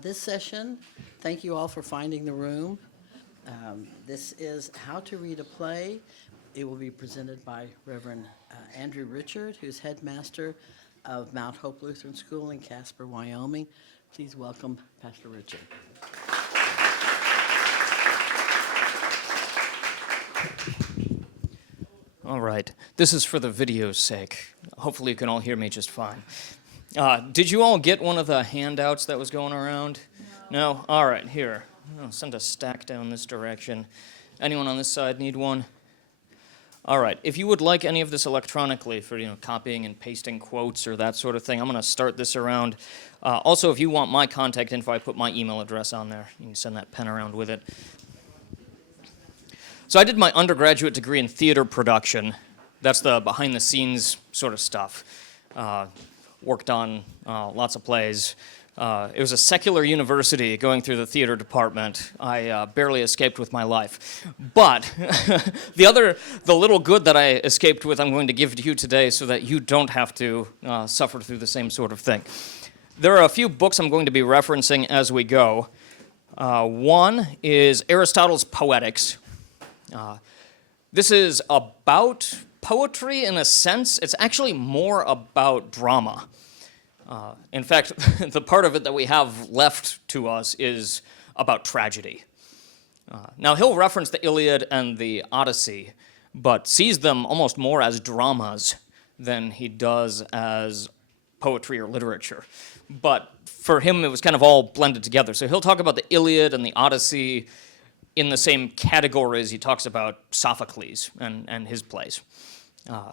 This session, thank you all for finding the room. This is How to Read a Play. It will be presented by Reverend Andrew Richard, who's headmaster of Mount Hope Lutheran School in Casper, Wyoming. Please welcome Pastor Richard. All right. This is for the video's sake. Hopefully you can all hear me just fine. Did you all get one of the handouts that was going around? No? All right, here. I'll send a stack down this direction. Anyone on this side need one? All right. If you would like any of this electronically for copying and pasting quotes or that sort of thing, I'm going to start this around. Also, if you want my contact info, I put my email address on there. You can send that pen around with it. So I did my undergraduate degree in theater production. That's the behind-the-scenes sort of stuff. Worked on lots of plays. It was a secular university going through the theater department. I barely escaped with my life. But the little good that I escaped with, I'm going to give to you today so that you don't have to suffer through the same sort of thing. There are a few books I'm going to be referencing as we go. One is Aristotle's Poetics. This is about poetry in a sense. It's actually more about drama. In fact, the part of it that we have left to us is about tragedy. Now, he'll reference the Iliad and the Odyssey, but sees them almost more as dramas than he does as poetry or literature. But for him, it was kind of all blended together. So he'll talk about the Iliad and the Odyssey in the same category as he talks about Sophocles and his plays.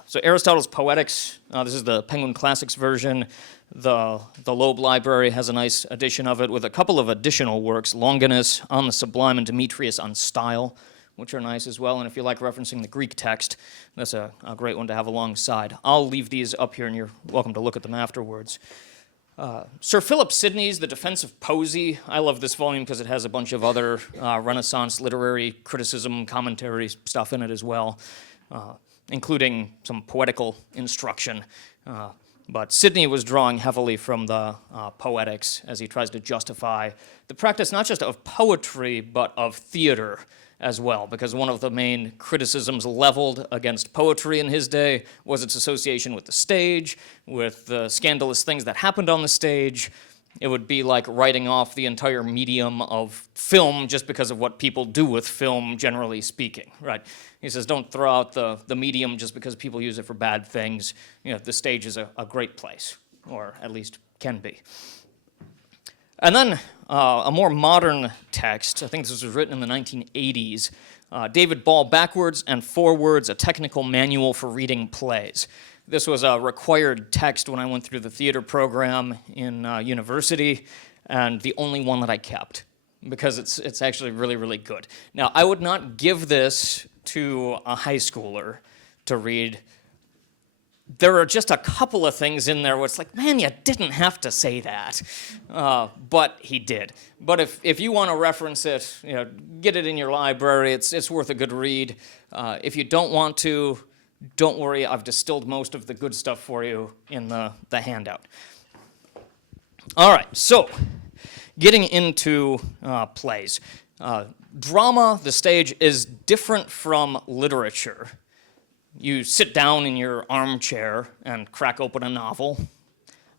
So Aristotle's Poetics, this is the Penguin Classics version. The Loeb Library has a nice edition of it with a couple of additional works, Longinus on the Sublime and Demetrius on Style, which are nice as well. And if you like referencing the Greek text, that's a great one to have alongside. I'll leave these up here and you're welcome to look at them afterwards. Sir Philip Sidney's The Defense of Poesy. I love this volume because it has a bunch of other Renaissance literary criticism, commentary stuff in it as well, including some poetical instruction. But Sidney was drawing heavily from the Poetics as he tries to justify the practice not just of poetry, but of theater as well, because one of the main criticisms leveled against poetry in his day was its association with the stage, with the scandalous things that happened on the stage. It would be like writing off the entire medium of film just because of what people do with film, generally speaking, right? He says, don't throw out the medium just because people use it for bad things. The stage is a great place, or at least can be. And then a more modern text, I think this was written in the 1980s, David Ball, Backwards and Forwards, a Technical Manual for Reading Plays. This was a required text when I went through the theater program in university, and the only one that I kept, because it's actually really, really good. Now, I would not give this to a high schooler to read. There are just a couple of things in there where it's like, man, you didn't have to say that, but he did. But if you want to reference it, get it in your library. It's worth a good read. If you don't want to, don't worry. I've distilled most of the good stuff for you in the handout. All right, so getting into plays. Drama, the stage, is different from literature. You sit down in your armchair and crack open a novel,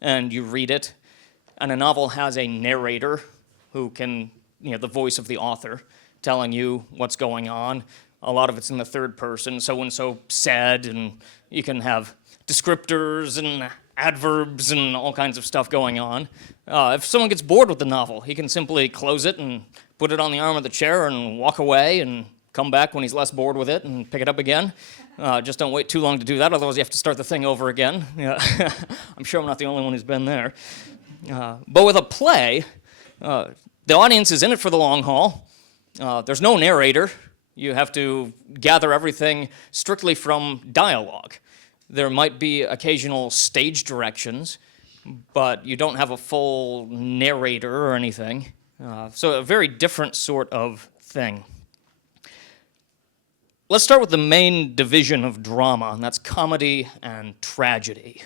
and you read it. And a novel has a narrator who can, the voice of the author, telling you what's going on. A lot of it's in the third person, so-and-so said, and you can have descriptors and adverbs and all kinds of stuff going on. If someone gets bored with the novel, he can simply close it and put it on the arm of the chair and walk away and come back when he's less bored with it and pick it up again. Just don't wait too long to do that, otherwise you have to start the thing over again. I'm sure I'm not the only one who's been there. But with a play, the audience is in it for the long haul. There's no narrator. You have to gather everything strictly from dialogue. There might be occasional stage directions, but you don't have a full narrator or anything. So a very different sort of thing. Let's start with the main division of drama, and that's comedy and tragedy.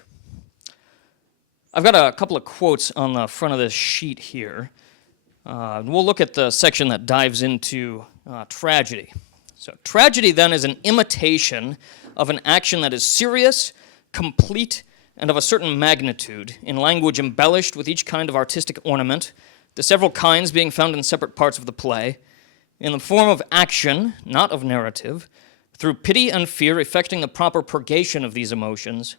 I've got a couple of quotes on the front of this sheet here. We'll look at the section that dives into tragedy. So tragedy then is an imitation of an action that is serious, complete, and of a certain magnitude, in language embellished with each kind of artistic ornament, the several kinds being found in separate parts of the play, in the form of action, not of narrative, through pity and fear effecting the proper purgation of these emotions.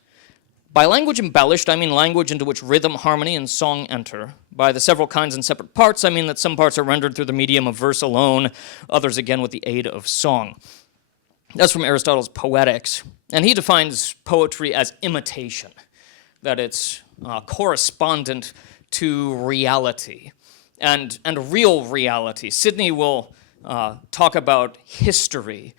By language embellished, I mean language into which rhythm, harmony, and song enter. By the several kinds and separate parts, I mean that some parts are rendered through the medium of verse alone, others again with the aid of song. That's from Aristotle's Poetics. And he defines poetry as imitation, that it's correspondent to reality and real reality. Sidney will talk about history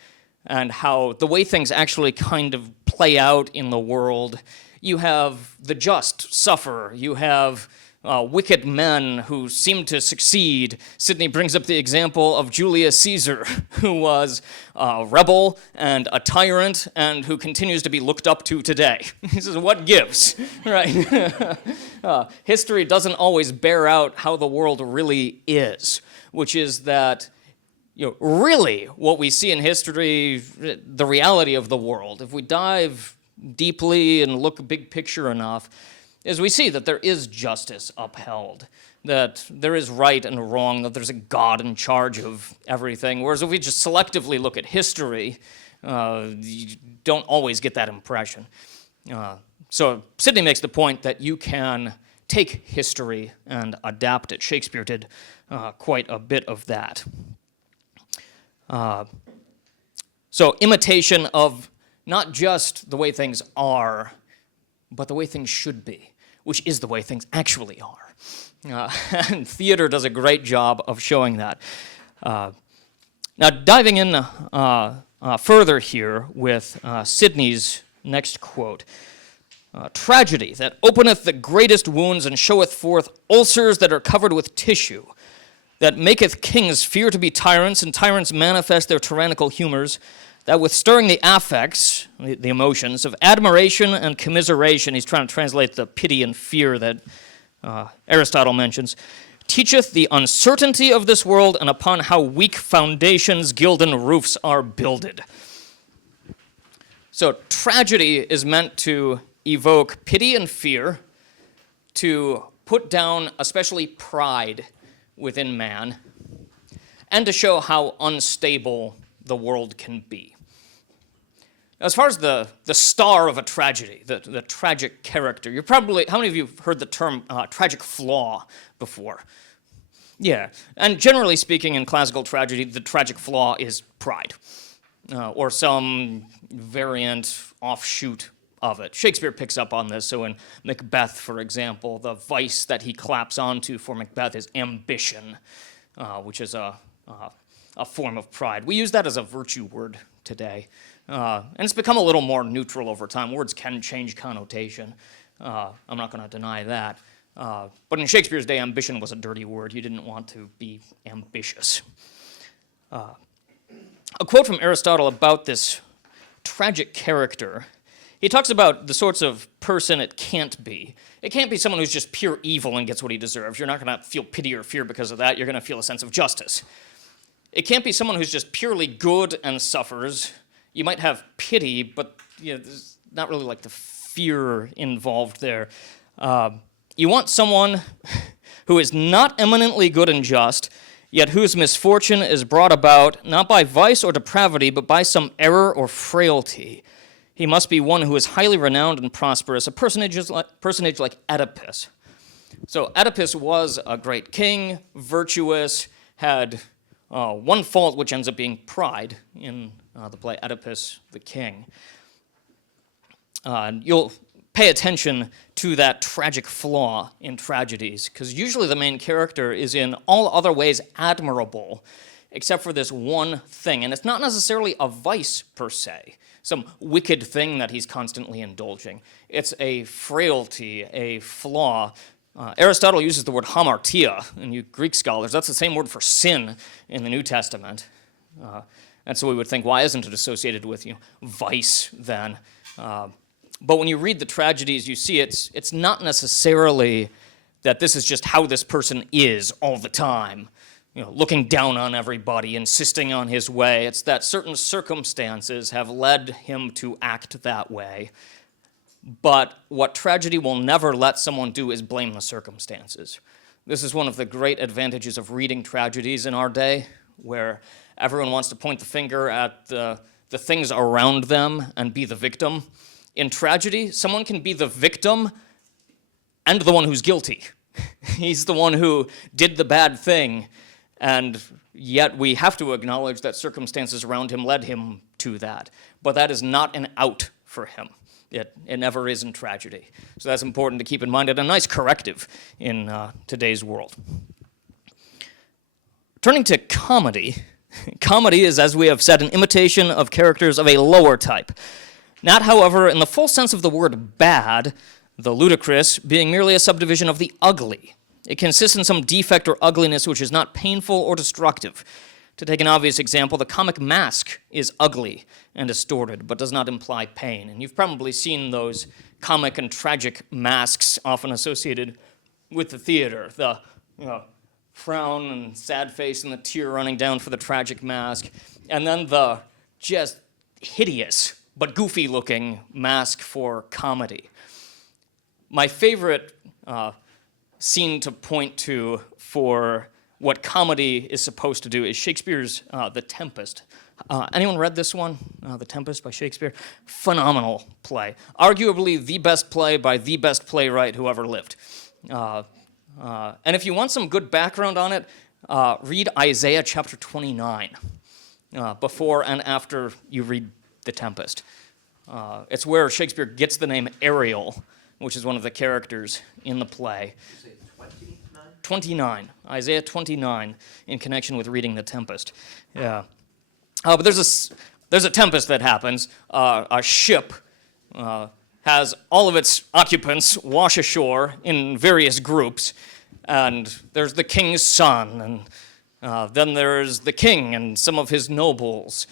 and how the way things actually kind of play out in the world. You have the just suffer. You have wicked men who seem to succeed. Sidney brings up the example of Julius Caesar, who was a rebel and a tyrant and who continues to be looked up to today. He says, what gives? Right? History doesn't always bear out how the world really is, which is that really what we see in history, the reality of the world, if we dive deeply and look big picture enough, is we see that there is justice upheld, that there is right and wrong, that there's a God in charge of everything. Whereas if we just selectively look at history, you don't always get that impression. So Sidney makes the point that you can take history and adapt it. Shakespeare did quite a bit of that. So imitation of not just the way things are, but the way things should be, which is the way things actually are. And theater does a great job of showing that. Now, diving in further here with Sidney's next quote. Tragedy that openeth the greatest wounds and showeth forth ulcers that are covered with tissue, that maketh kings fear to be tyrants, and tyrants manifest their tyrannical humors, that with stirring the affects, the emotions, of admiration and commiseration, he's trying to translate the pity and fear that Aristotle mentions, teacheth the uncertainty of this world, and upon how weak foundations gilden roofs are builded. So tragedy is meant to evoke pity and fear, to put down especially pride within man, and to show how unstable the world can be. As far as the star of a tragedy, the tragic character, you're probably, how many of you have heard the term tragic flaw before? Yeah, and generally speaking in classical tragedy, the tragic flaw is pride, or some variant offshoot of it. Shakespeare picks up on this, so in Macbeth, for example, the vice that he claps onto for Macbeth is ambition, which is a form of pride. We use that as a virtue word today, and it's become a little more neutral over time. Words can change connotation. I'm not going to deny that. But in Shakespeare's day, ambition was a dirty word. You didn't want to be ambitious. A quote from Aristotle about this tragic character. He talks about the sorts of person it can't be. It can't be someone who's just pure evil and gets what he deserves. You're not going to feel pity or fear because of that. You're going to feel a sense of justice. It can't be someone who's just purely good and suffers. You might have pity, but there's not really like the fear involved there. You want someone who is not eminently good and just, yet whose misfortune is brought about not by vice or depravity, but by some error or frailty. He must be one who is highly renowned and prosperous, a personage like Oedipus. So Oedipus was a great king, virtuous, had one fault which ends up being pride in the play Oedipus the King. You'll pay attention to that tragic flaw in tragedies, because usually the main character is in all other ways admirable, except for this one thing. And it's not necessarily a vice per se, some wicked thing that he's constantly indulging. It's a frailty, a flaw. Aristotle uses the word hamartia, and you Greek scholars, that's the same word for sin in the New Testament. And so we would think, why isn't it associated with vice then? But when you read the tragedies, you see it's not necessarily that this is just how this person is all the time, looking down on everybody, insisting on his way. It's that certain circumstances have led him to act that way. But what tragedy will never let someone do is blame the circumstances. This is one of the great advantages of reading tragedies in our day, where everyone wants to point the finger at the things around them and be the victim. In tragedy, someone can be the victim and the one who's guilty. He's the one who did the bad thing, and yet we have to acknowledge that circumstances around him led him to that. But that is not an out for him. It never is in tragedy. So that's important to keep in mind, and a nice corrective in today's world. Turning to comedy, comedy is, as we have said, an imitation of characters of a lower type. Not, however, in the full sense of the word bad, the ludicrous being merely a subdivision of the ugly. It consists in some defect or ugliness which is not painful or destructive. To take an obvious example, the comic mask is ugly and distorted, but does not imply pain. And you've probably seen those comic and tragic masks often associated with the theater. The frown and sad face and the tear running down for the tragic mask. And then the just hideous but goofy-looking mask for comedy. My favorite scene to point to for what comedy is supposed to do is Shakespeare's The Tempest. Anyone read this one, The Tempest by Shakespeare? Phenomenal play. Arguably the best play by the best playwright who ever lived. And if you want some good background on it, read Isaiah chapter 29 before and after you read The Tempest. It's where Shakespeare gets the name Ariel, which is one of the characters in the play. 29, Isaiah 29, in connection with reading The Tempest. Yeah. But there's a tempest that happens. A ship has all of its occupants wash ashore in various groups, and there's the king's son, and then there's the king and some of his nobles,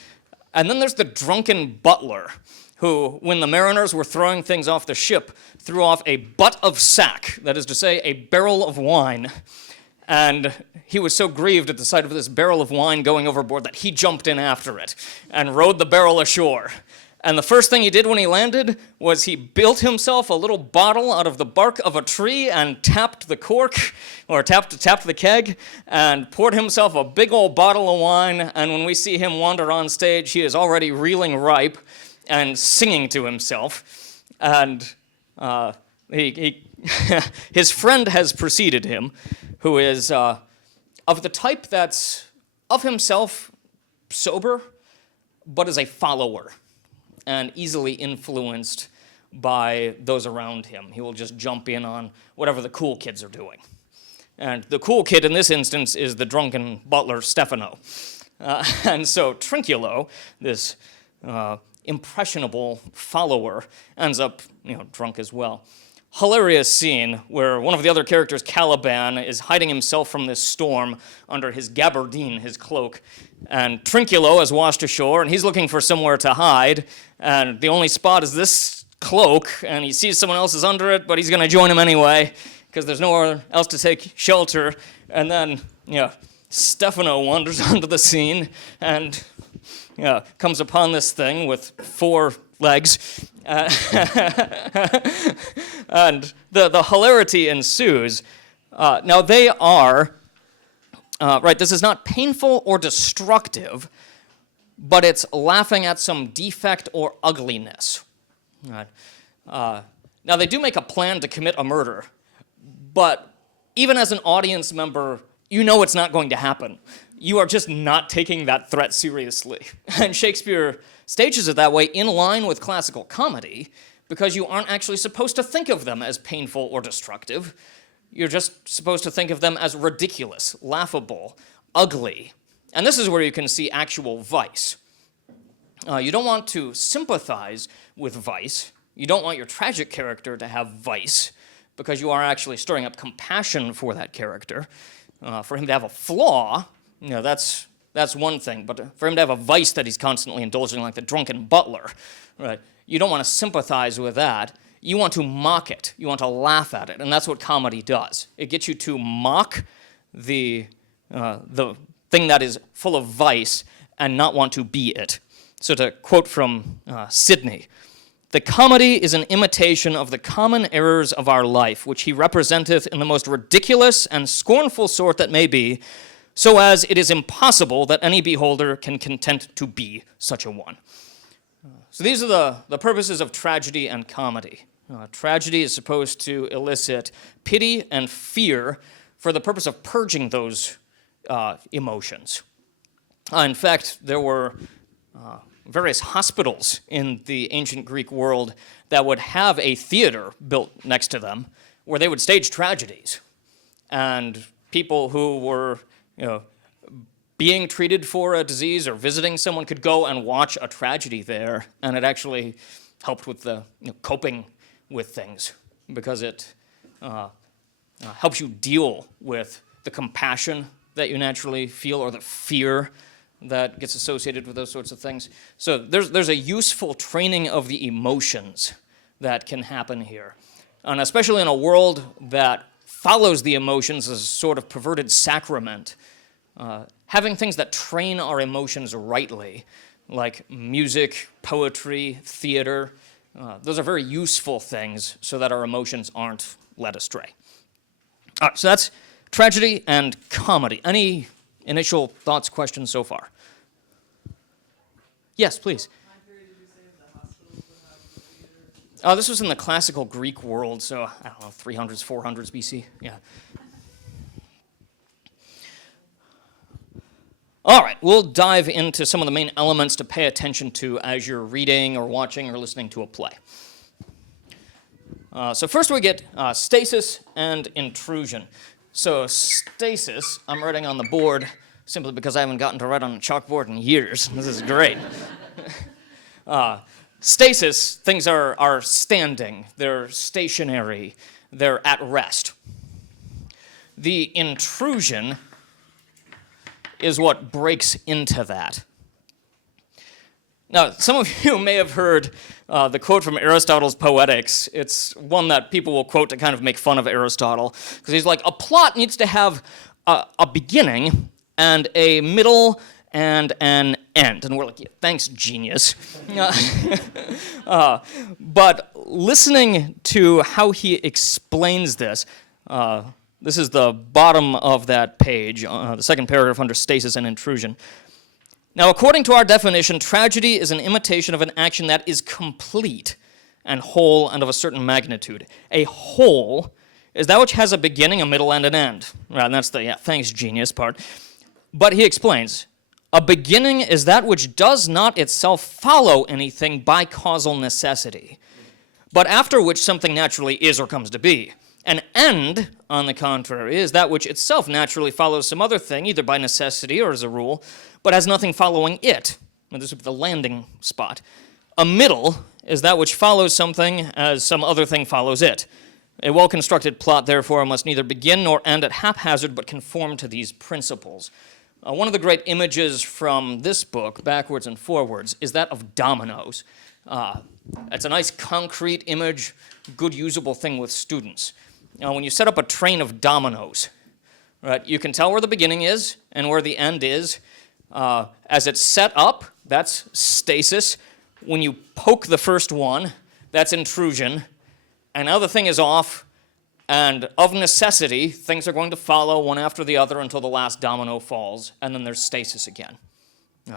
and then there's the drunken butler, who, when the mariners were throwing things off the ship, threw off a butt of sack, that is to say, a barrel of wine. And he was so grieved at the sight of this barrel of wine going overboard that he jumped in after it and rowed the barrel ashore. And the first thing he did when he landed was he built himself a little bottle out of the bark of a tree and tapped the cork, or tapped the keg, and poured himself a big old bottle of wine. And when we see him wander on stage, he is already reeling ripe and singing to himself. And his friend has preceded him, who is of the type that's of himself sober, but is a follower and easily influenced by those around him. He will just jump in on whatever the cool kids are doing. And the cool kid in this instance is the drunken butler, Stefano. And so Trinculo, this impressionable follower, ends up drunk as well. Hilarious scene where one of the other characters, Caliban, is hiding himself from this storm under his gabardine, his cloak. And Trinculo has washed ashore, and he's looking for somewhere to hide. And the only spot is this cloak, and he sees someone else is under it, but he's going to join him anyway, because there's nowhere else to take shelter. And then, Stefano wanders onto the scene and comes upon this thing with 4 legs. And the hilarity ensues. Now they are, this is not painful or destructive, but it's laughing at some defect or ugliness. Right. Now they do make a plan to commit a murder, but even as an audience member, you know it's not going to happen. You are just not taking that threat seriously. And Shakespeare stages it that way in line with classical comedy, because you aren't actually supposed to think of them as painful or destructive. You're just supposed to think of them as ridiculous, laughable, ugly. And this is where you can see actual vice. You don't want to sympathize with vice. You don't want your tragic character to have vice, because you are actually stirring up compassion for that character. For him to have a flaw, that's one thing, but for him to have a vice that he's constantly indulging, like the drunken butler, right? You don't want to sympathize with that. you want to mock it. You want to laugh at it. And that's what comedy does. It gets you to mock the thing that is full of vice and not want to be it. So to quote from Sidney, "The comedy is an imitation of the common errors of our life, which he representeth in the most ridiculous and scornful sort that may be, so as it is impossible that any beholder can content to be such a one." So these are the purposes of tragedy and comedy. Tragedy is supposed to elicit pity and fear for the purpose of purging those emotions. In fact, there were various hospitals in the ancient Greek world that would have a theater built next to them where they would stage tragedies. And people who were, being treated for a disease or visiting someone could go and watch a tragedy there, and it actually helped with the coping with things because it helps you deal with the compassion that you naturally feel or the fear that gets associated with those sorts of things. So there's a useful training of the emotions that can happen here. And especially in a world that follows the emotions as a sort of perverted sacrament, having things that train our emotions rightly, like music, poetry, theater, those are very useful things so that our emotions aren't led astray. All right, so that's tragedy and comedy. Any initial thoughts, questions so far? Yes, please. Time period did you say the hospitals would have the theater? This was in the classical Greek world, so I don't know, 300s, 400s BC. Yeah. All right, we'll dive into some of the main elements to pay attention to as you're reading or watching or listening to a play. So first we get stasis and intrusion. So stasis, I'm writing on the board simply because I haven't gotten to write on a chalkboard in years. This is great. Stasis, things are standing, they're stationary, they're at rest. The intrusion is what breaks into that. Now, some of you may have heard the quote from Aristotle's Poetics. It's one that people will quote to kind of make fun of Aristotle, because he's like, a plot needs to have a beginning and a middle and an end. And we're like, yeah, thanks, genius. But listening to how he explains this, this is the bottom of that page, the second paragraph under stasis and intrusion. Now, according to our definition, tragedy is an imitation of an action that is complete and whole and of a certain magnitude. A whole is that which has a beginning, a middle, and an end. Right, and that's the thanks, genius part. But he explains, a beginning is that which does not itself follow anything by causal necessity, but after which something naturally is or comes to be. An end, on the contrary, is that which itself naturally follows some other thing, either by necessity or as a rule, but has nothing following it. And this would be the landing spot. A middle is that which follows something as some other thing follows it. A well-constructed plot, therefore, must neither begin nor end at haphazard, but conform to these principles. One of the great images from this book, backwards and forwards, is that of dominoes. It's a nice concrete image, good usable thing with students. When you set up a train of dominoes, right, you can tell where the beginning is and where the end is. As it's set up, that's stasis. When you poke the first one, that's intrusion. And now the thing is off, and of necessity, things are going to follow one after the other until the last domino falls, and then there's stasis again.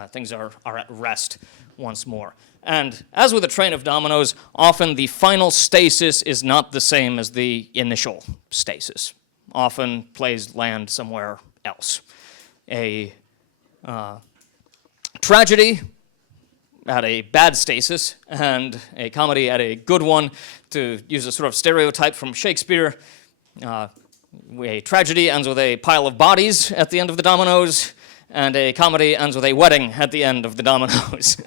Things are at rest once more. And as with a train of dominoes, often the final stasis is not the same as the initial stasis. Often plays land somewhere else. A tragedy at a bad stasis and a comedy at a good one, to use a sort of stereotype from Shakespeare. A tragedy ends with a pile of bodies at the end of the dominoes, and a comedy ends with a wedding at the end of the dominoes.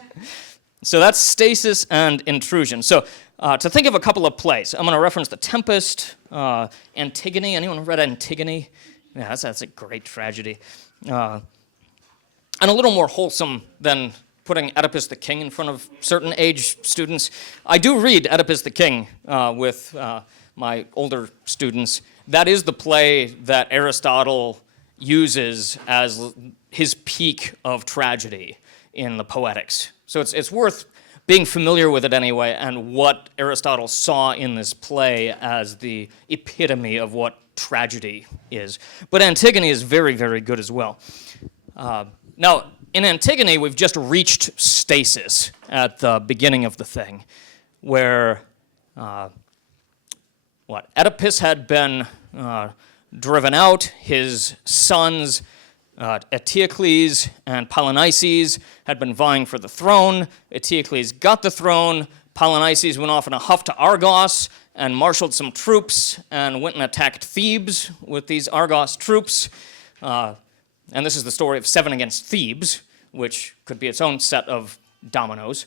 So that's stasis and intrusion. So to think of a couple of plays, I'm going to reference The Tempest, Antigone. Anyone read Antigone? Yeah, that's a great tragedy. And a little more wholesome than putting Oedipus the King in front of certain age students. I do read Oedipus the King with my older students. That is the play that Aristotle uses as his peak of tragedy in the Poetics. So it's worth being familiar with it anyway, and what Aristotle saw in this play as the epitome of what tragedy is. But Antigone is very, very good as well. Now, in Antigone, we've just reached stasis at the beginning of the thing, where Oedipus had been driven out, his sons Eteocles and Polynices had been vying for the throne. Eteocles got the throne. Polynices went off in a huff to Argos and marshaled some troops and went and attacked Thebes with these Argos troops. And this is the story of 7 against Thebes, which could be its own set of dominoes.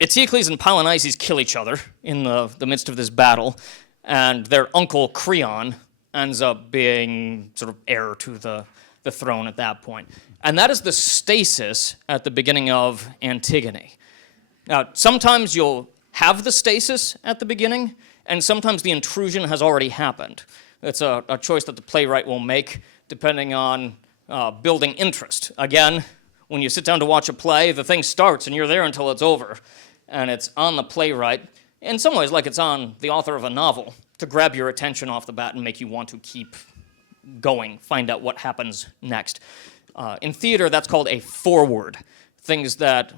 Eteocles and Polynices kill each other in the midst of this battle, and their uncle Creon ends up being sort of heir to the throne at that point. And that is the stasis at the beginning of Antigone. Now, sometimes you'll have the stasis at the beginning, and sometimes the intrusion has already happened. It's a choice that the playwright will make depending on building interest. Again, when you sit down to watch a play, the thing starts and you're there until it's over. And it's on the playwright, in some ways like it's on the author of a novel, to grab your attention off the bat and make you want to keep going, find out what happens next. In theater, that's called a forward. Things that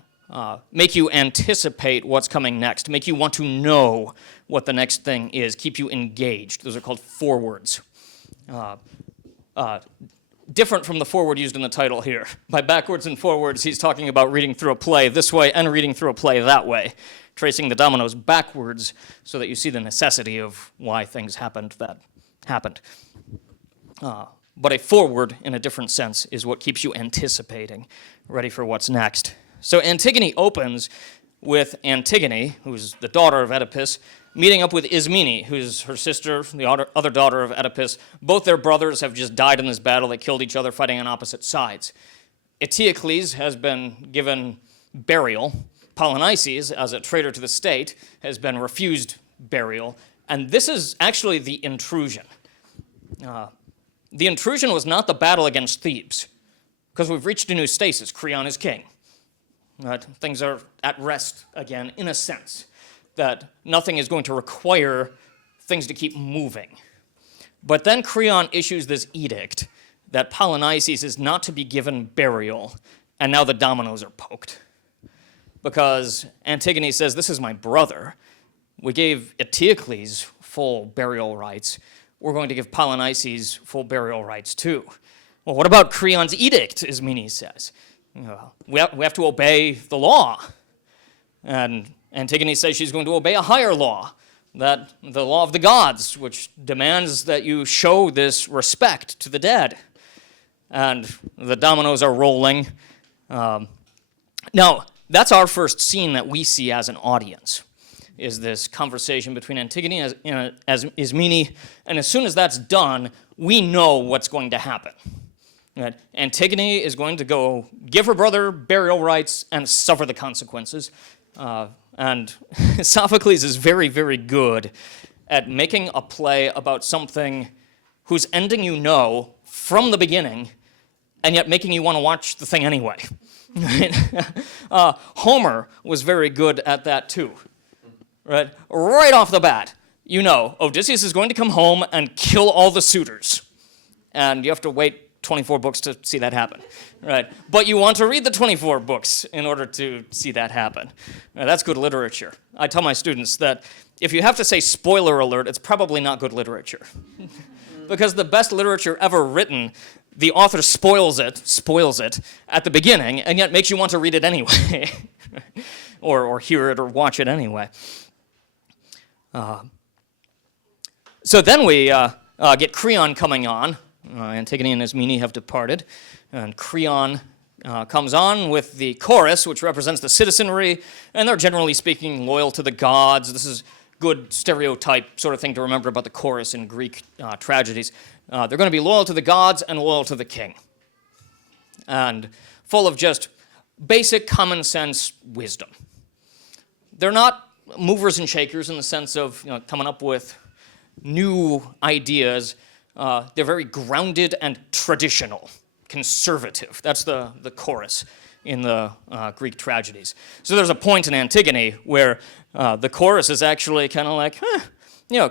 make you anticipate what's coming next, make you want to know what the next thing is, keep you engaged. Those are called forwards. Different from the forward used in the title here. By backwards and forwards, he's talking about reading through a play this way and reading through a play that way, tracing the dominoes backwards so that you see the necessity of why things happened that happened. But a forward, in a different sense, is what keeps you anticipating, ready for what's next. So Antigone opens with Antigone, who's the daughter of Oedipus, meeting up with Ismene, who's her sister, the other daughter of Oedipus. Both their brothers have just died in this battle. They killed each other fighting on opposite sides. Eteocles has been given burial. Polynices, as a traitor to the state, has been refused burial. And this is actually the intrusion. The intrusion was not the battle against Thebes, because we've reached a new stasis. Creon is king. Things are at rest again, in a sense, that nothing is going to require things to keep moving. But then Creon issues this edict that Polynices is not to be given burial, and now the dominoes are poked. Because Antigone says, this is my brother. We gave Eteocles full burial rights. We're going to give Polynices full burial rights too. Well, what about Creon's edict, Ismene says? We have to obey the law. And Antigone says she's going to obey a higher law, that the law of the gods, which demands that you show this respect to the dead. And the dominoes are rolling. Now, that's our first scene that we see as an audience, is this conversation between Antigone and Ismene. And as soon as that's done, we know what's going to happen. Right? Antigone is going to go give her brother burial rights and suffer the consequences. And Sophocles is very, very good at making a play about something whose ending you know from the beginning, and yet making you want to watch the thing anyway. Right? Homer was very good at that too. Right off the bat, you know Odysseus is going to come home and kill all the suitors. And you have to wait 24 books to see that happen, right? But you want to read the 24 books in order to see that happen. Now, that's good literature. I tell my students that if you have to say spoiler alert, it's probably not good literature. Because the best literature ever written, the author spoils it at the beginning, and yet makes you want to read it anyway, or hear it or watch it anyway. So then we get Creon coming on. Antigone and Ismene have departed, and Creon comes on with the chorus, which represents the citizenry, and they're generally speaking loyal to the gods. This is good stereotype sort of thing to remember about the chorus in Greek tragedies. They're going to be loyal to the gods and loyal to the king. and full of just basic common sense wisdom. They're not movers and shakers in the sense of coming up with new ideas. They're very grounded and traditional, conservative. That's the chorus in the Greek tragedies. So there's a point in Antigone where the chorus is actually kind of like,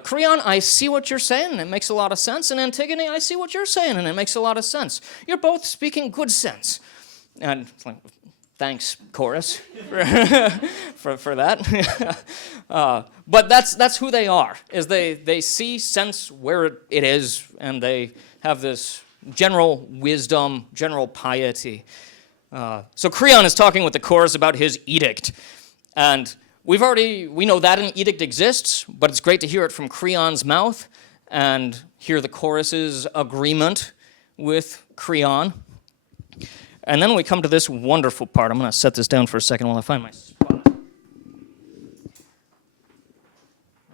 Creon, I see what you're saying, and it makes a lot of sense. And Antigone, I see what you're saying, and it makes a lot of sense. You're both speaking good sense. And it's like, thanks, chorus, for that. But that's who they are, is they see sense where it is, and they have this general wisdom, general piety. So Creon is talking with the chorus about his edict. And we know that an edict exists, but it's great to hear it from Creon's mouth and hear the chorus's agreement with Creon. And then we come to this wonderful part. I'm going to set this down for a second while I find my spot.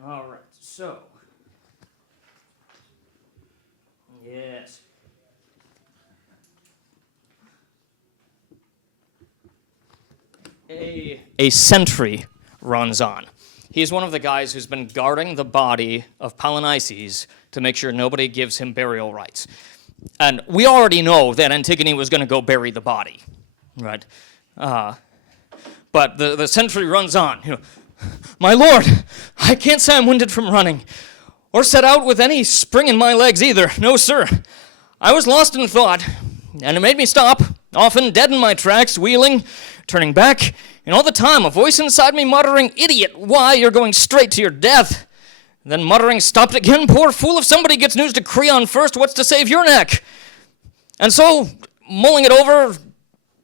All right, so. Yes. A sentry runs on. He's one of the guys who's been guarding the body of Polynices to make sure nobody gives him burial rites. And we already know that Antigone was going to go bury the body, right? But the sentry runs on. My lord, I can't say I'm winded from running, or set out with any spring in my legs either. No, sir. I was lost in thought, and it made me stop, often dead in my tracks, wheeling, turning back, and all the time a voice inside me muttering, "Idiot, why, you're going straight to your death." Then muttering, "Stopped again, poor fool, if somebody gets news to Creon first, what's to save your neck?" And so, mulling it over,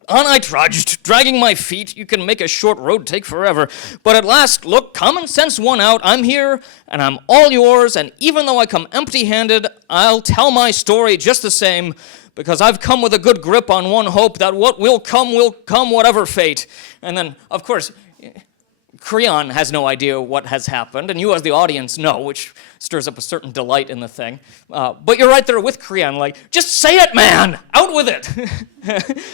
on I trudged, dragging my feet. You can make a short road take forever. But at last, look, common sense won out. I'm here, and I'm all yours, and even though I come empty-handed, I'll tell my story just the same, because I've come with a good grip on one hope, that what will come, whatever fate. And then, of course, Creon has no idea what has happened, and you as the audience know, which stirs up a certain delight in the thing. But you're right there with Creon, like, just say it, man! Out with it!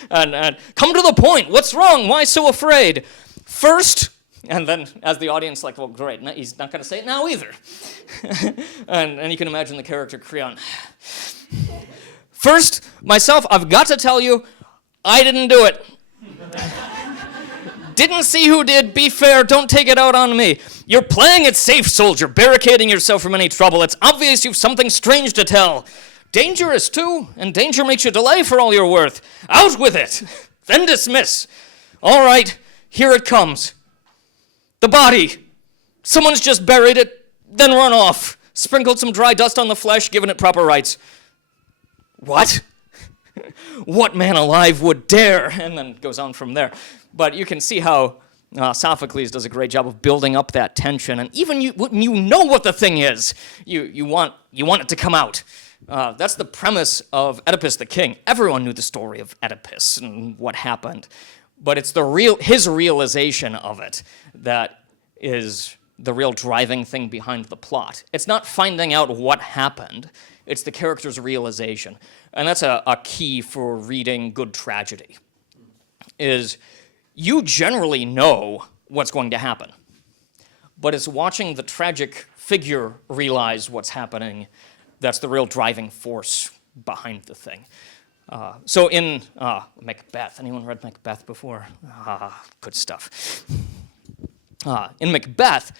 and come to the point. What's wrong? Why so afraid? First, and then as the audience, like, well, great, he's not going to say it now either. and you can imagine the character Creon. First, myself, I've got to tell you, I didn't do it. Didn't see who did. Be fair. Don't take it out on me. You're playing it safe, soldier, barricading yourself from any trouble. It's obvious you've something strange to tell. Dangerous, too, and danger makes you delay for all you're worth. Out with it. Then dismiss. All right, here it comes. The body. Someone's just buried it, then run off. Sprinkled some dry dust on the flesh, given it proper rites. What? What man alive would dare? And then goes on from there. But you can see how Sophocles does a great job of building up that tension. And even when you know what the thing is, you want it to come out. That's the premise of Oedipus the King. Everyone knew the story of Oedipus and what happened. But it's his realization of it that is the real driving thing behind the plot. It's not finding out what happened. It's the character's realization. And that's a key for reading good tragedy, is you generally know what's going to happen, but it's watching the tragic figure realize what's happening that's the real driving force behind the thing. So in Macbeth, anyone read Macbeth before? Good stuff. In Macbeth,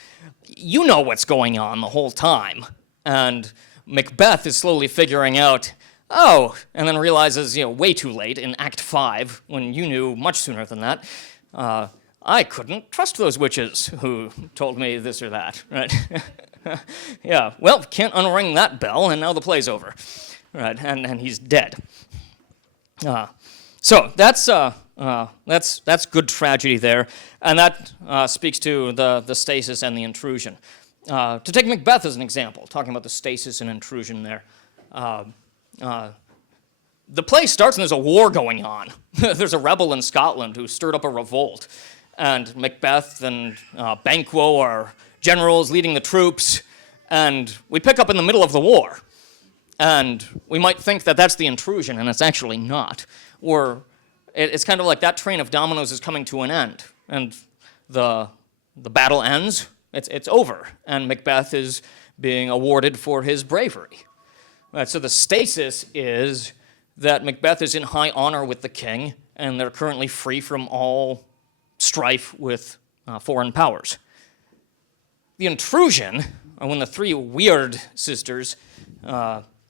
you know what's going on the whole time, and Macbeth is slowly figuring out, and then realizes, way too late in Act 5, when you knew much sooner than that, I couldn't trust those witches who told me this or that, right? Yeah, well, can't unring that bell, and now the play's over, right? And he's dead. So that's good tragedy there, and that speaks to the stasis and the intrusion. To take Macbeth as an example, talking about the stasis and intrusion there, the play starts and there's a war going on. There's a rebel in Scotland who stirred up a revolt, and Macbeth and Banquo are generals leading the troops, and we pick up in the middle of the war. And we might think that that's the intrusion, and it's actually not. We're it's kind of like that train of dominoes is coming to an end, and the battle ends. It's over, and Macbeth is being awarded for his bravery. Right, so the stasis is that Macbeth is in high honor with the king, and they're currently free from all strife with foreign powers. The intrusion, when the three weird sisters,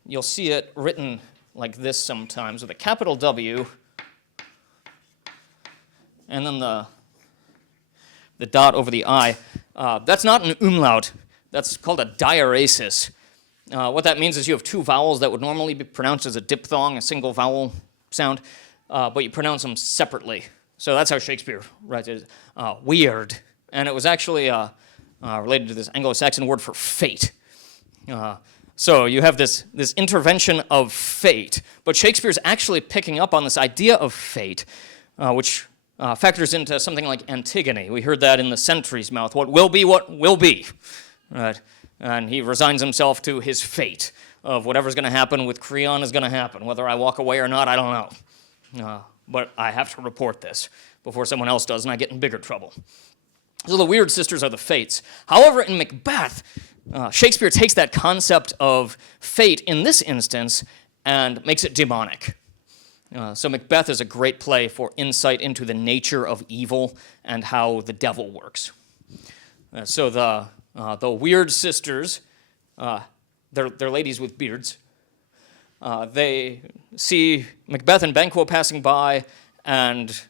you'll see it written like this sometimes, with a capital W, and then the dot over the I. That's not an umlaut. That's called a diaresis. What that means is you have two vowels that would normally be pronounced as a diphthong, a single vowel sound, but you pronounce them separately. So that's how Shakespeare writes it, weird. And it was actually related to this Anglo-Saxon word for fate. So you have this intervention of fate, but Shakespeare's actually picking up on this idea of fate, which factors into something like Antigone. We heard that in the Sentry's mouth. What will be, right? And he resigns himself to his fate of whatever's going to happen with Creon is going to happen. Whether I walk away or not, I don't know. But I have to report this before someone else does, and I get in bigger trouble. So the weird sisters are the fates. However, in Macbeth, Shakespeare takes that concept of fate in this instance and makes it demonic. So Macbeth is a great play for insight into the nature of evil and how the devil works. So the weird sisters, they're ladies with beards. They see Macbeth and Banquo passing by, and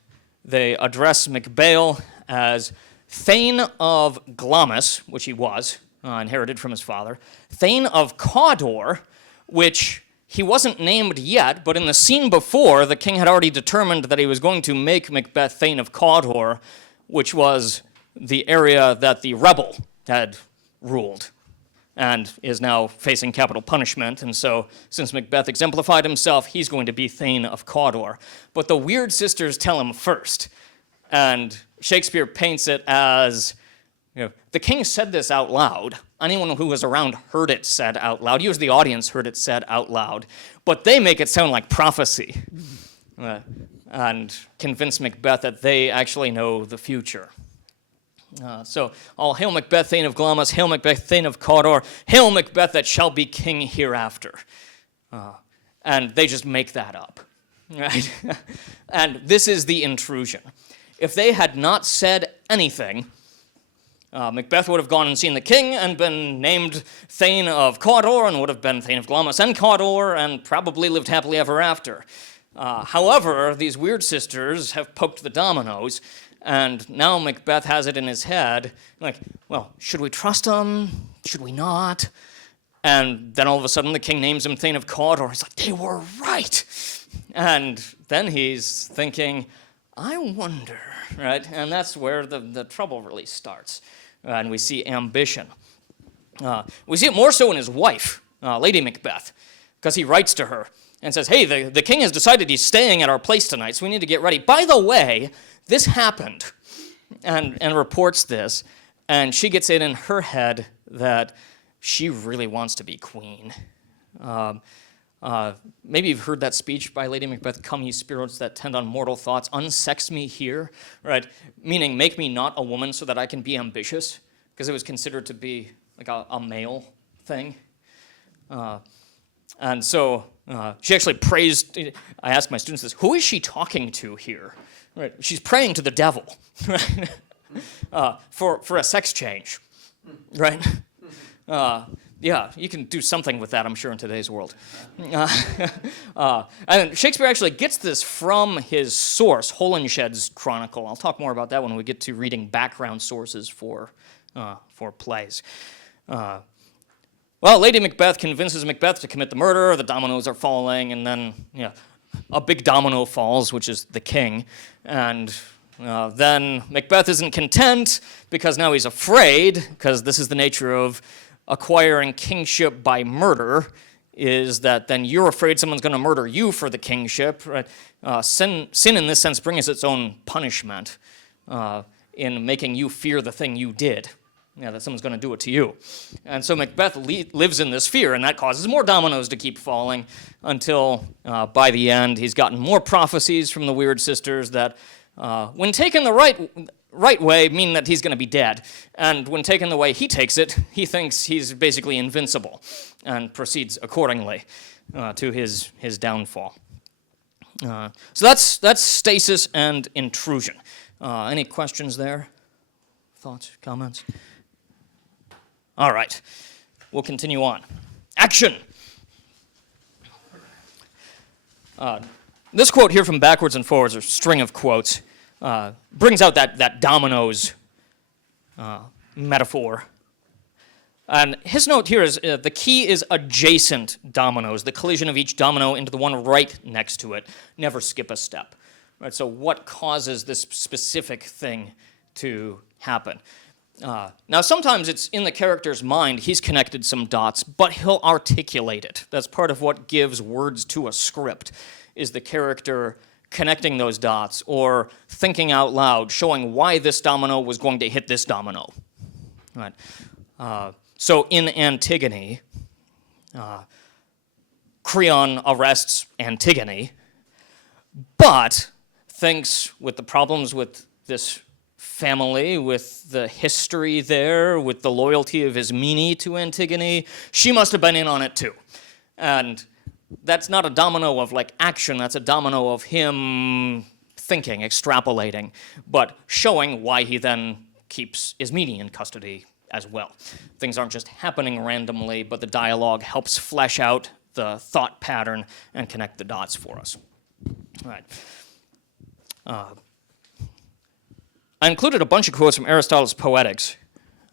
they address Macbeth as Thane of Glamis, which he was, inherited from his father, Thane of Cawdor, which he wasn't named yet, but in the scene before, the king had already determined that he was going to make Macbeth Thane of Cawdor, which was the area that the rebel had ruled and is now facing capital punishment. And so, since Macbeth exemplified himself, he's going to be Thane of Cawdor. But the weird sisters tell him first, and Shakespeare paints it as, the king said this out loud. Anyone who was around heard it said out loud. You as the audience heard it said out loud. But they make it sound like prophecy and convince Macbeth that they actually know the future. So, all hail Macbeth, Thane of Glamis, hail Macbeth, Thane of Cawdor, hail Macbeth that shall be king hereafter. And they just make that up, right? And this is the intrusion. If they had not said anything, Macbeth would have gone and seen the king and been named Thane of Cawdor and would have been Thane of Glamis and Cawdor and probably lived happily ever after. However, these weird sisters have poked the dominoes, and now Macbeth has it in his head, like, well, should we trust him? Should we not? And then all of a sudden the king names him Thane of Cawdor. He's like, they were right. And then he's thinking, I wonder, right? And that's where the trouble really starts. And we see ambition. We see it more so in his wife, Lady Macbeth, because he writes to her and says, hey, the king has decided he's staying at our place tonight, so we need to get ready. By the way, this happened, and reports this, and she gets it in her head that she really wants to be queen. Maybe you've heard that speech by Lady Macbeth, come ye spirits that tend on mortal thoughts, unsex me here, right? Meaning make me not a woman so that I can be ambitious, because it was considered to be like a male thing. And so she actually praised, I asked my students this, who is she talking to here? Right, she's praying to the devil, right? For a sex change, right? Yeah, you can do something with that, I'm sure, in today's world. And Shakespeare actually gets this from his source, Holinshed's Chronicle. I'll talk more about that when we get to reading background sources for plays. Well, Lady Macbeth convinces Macbeth to commit the murder, the dominoes are falling, and then a big domino falls, which is the king. And then Macbeth isn't content because now he's afraid, because this is the nature of acquiring kingship by murder, is that then you're afraid someone's going to murder you for the kingship. Right? Sin in this sense brings its own punishment in making you fear the thing you did. Yeah, that someone's going to do it to you. And so Macbeth lives in this fear, and that causes more dominoes to keep falling until by the end he's gotten more prophecies from the Weird Sisters that when taken the right way mean that he's going to be dead. And when taken the way he takes it, he thinks he's basically invincible and proceeds accordingly to his downfall. So that's stasis and intrusion. Any questions there? Thoughts, comments? All right, we'll continue on. Action! This quote here from Backwards and Forwards, or string of quotes, brings out that dominoes metaphor. And his note here is the key is adjacent dominoes, the collision of each domino into the one right next to it. Never skip a step. Right, so what causes this specific thing to happen? Now, sometimes it's in the character's mind, he's connected some dots, but he'll articulate it. That's part of what gives words to a script, is the character connecting those dots or thinking out loud, showing why this domino was going to hit this domino. Right. So in Antigone, Creon arrests Antigone, but thinks with the problems with this family, with the history there, with the loyalty of Ismene to Antigone, she must have been in on it too. And that's not a domino of like action, that's a domino of him thinking, extrapolating, but showing why he then keeps Ismene in custody as well. Things aren't just happening randomly, but the dialogue helps flesh out the thought pattern and connect the dots for us. All right. I included a bunch of quotes from Aristotle's Poetics.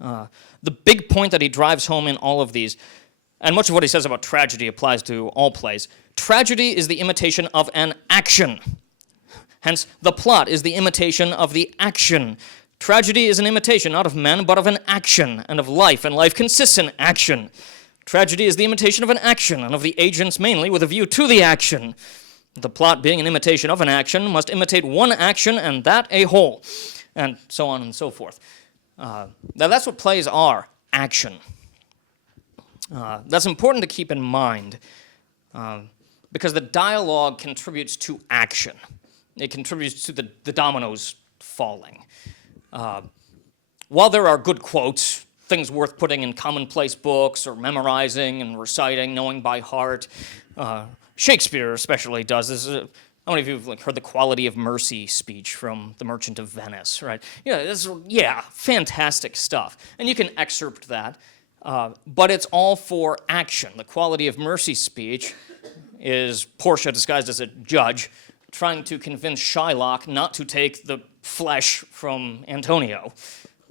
The big point that he drives home in all of these, and much of what he says about tragedy applies to all plays, tragedy is the imitation of an action. Hence, the plot is the imitation of the action. Tragedy is an imitation not of men, but of an action, and of life, and life consists in action. Tragedy is the imitation of an action, and of the agents mainly with a view to the action. The plot, being an imitation of an action, must imitate one action, and that a whole, and so on and so forth. Now that's what plays are, action. That's important to keep in mind, because the dialogue contributes to action. It contributes to the dominoes falling. While there are good quotes, things worth putting in commonplace books or memorizing and reciting, knowing by heart, Shakespeare especially does this. How many of you have heard the Quality of Mercy speech from The Merchant of Venice, right? Fantastic stuff. And you can excerpt that, but it's all for action. The Quality of Mercy speech is Portia disguised as a judge trying to convince Shylock not to take the flesh from Antonio,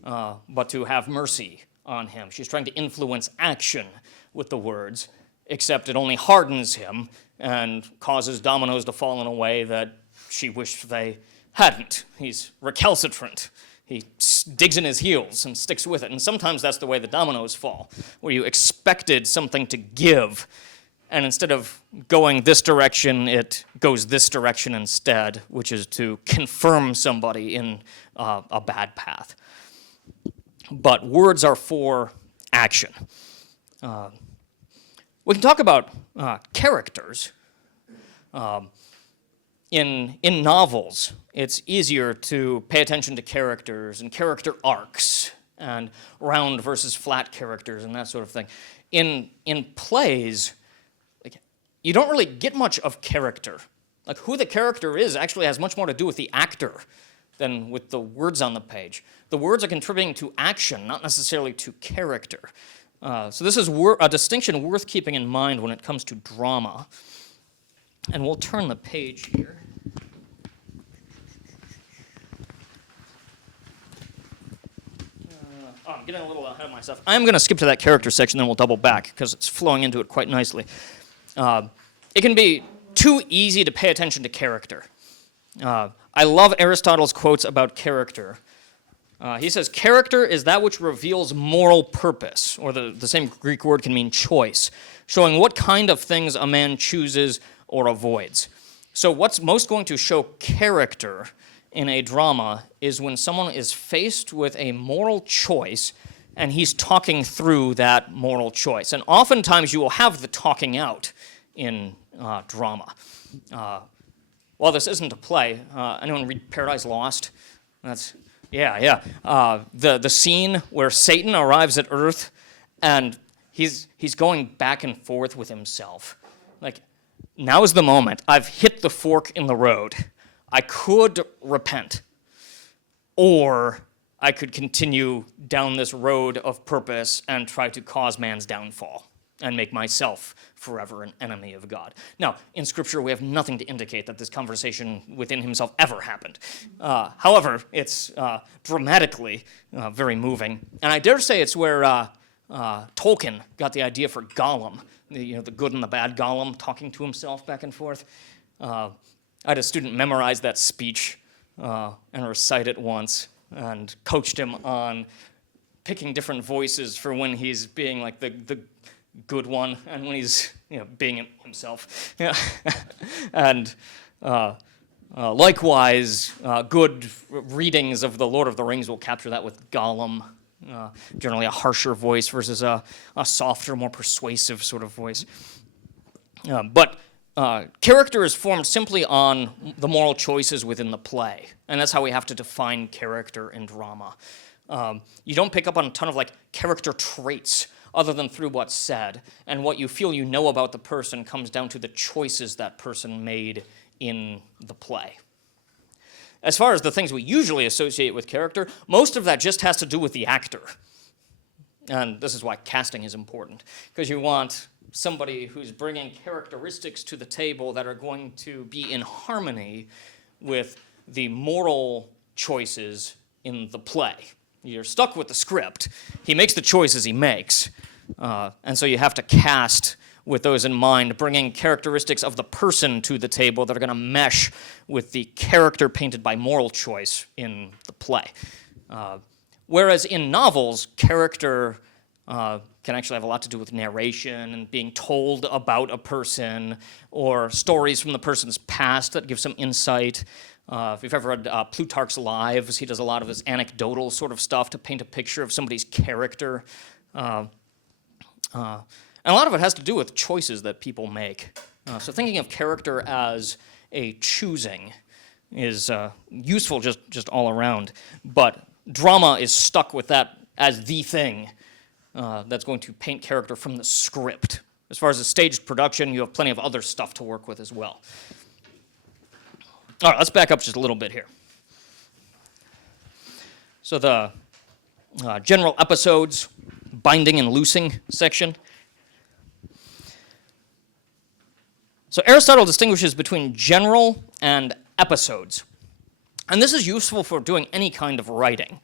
but to have mercy on him. She's trying to influence action with the words, except it only hardens him and causes dominoes to fall in a way that she wished they hadn't. He's recalcitrant. He digs in his heels and sticks with it. And sometimes that's the way the dominoes fall, where you expected something to give, and instead of going this direction, it goes this direction instead, which is to confirm somebody in a bad path. But words are for action. We can talk about characters. In novels, it's easier to pay attention to characters and character arcs and round versus flat characters and that sort of thing. In plays, you don't really get much of character. Like who the character is actually has much more to do with the actor than with the words on the page. The words are contributing to action, not necessarily to character. So this is a distinction worth keeping in mind when it comes to drama. And we'll turn the page here. I'm getting a little ahead of myself. I'm going to skip to that character section, then we'll double back, because it's flowing into it quite nicely. It can be too easy to pay attention to character. I love Aristotle's quotes about character. He says, character is that which reveals moral purpose, or the same Greek word can mean choice, showing what kind of things a man chooses or avoids. So what's most going to show character in a drama is when someone is faced with a moral choice and he's talking through that moral choice. And oftentimes you will have the talking out in drama. While this isn't a play, anyone read Paradise Lost? Yeah. The scene where Satan arrives at Earth, and he's going back and forth with himself. Like, now is the moment. I've hit the fork in the road. I could repent, or I could continue down this road of purpose and try to cause man's downfall and make myself forever an enemy of God. Now, in Scripture, we have nothing to indicate that this conversation within himself ever happened. However, it's dramatically very moving. And I dare say it's where Tolkien got the idea for Gollum, the good and the bad Gollum talking to himself back and forth. I had a student memorize that speech and recite it once, and coached him on picking different voices for when he's being like the good one and when he's being himself. Yeah. And likewise, good readings of The Lord of the Rings will capture that with Gollum, generally a harsher voice versus a softer, more persuasive sort of voice. But character is formed simply on the moral choices within the play, and that's how we have to define character in drama. You don't pick up on a ton of character traits other than through what's said, and what you feel you know about the person comes down to the choices that person made in the play. As far as the things we usually associate with character, most of that just has to do with the actor. And this is why casting is important, because you want somebody who's bringing characteristics to the table that are going to be in harmony with the moral choices in the play. You're stuck with the script. He makes the choices he makes. And so you have to cast with those in mind, bringing characteristics of the person to the table that are going to mesh with the character painted by moral choice in the play. Whereas in novels, character can actually have a lot to do with narration and being told about a person, or stories from the person's past that give some insight. If you've ever read Plutarch's Lives, he does a lot of this anecdotal sort of stuff to paint a picture of somebody's character. And a lot of it has to do with choices that people make. So thinking of character as a choosing is useful just all around. But drama is stuck with that as the thing that's going to paint character from the script. As far as a staged production, you have plenty of other stuff to work with as well. All right, let's back up just a little bit here. So the general episodes, binding and loosing section. So Aristotle distinguishes between general and episodes. And this is useful for doing any kind of writing,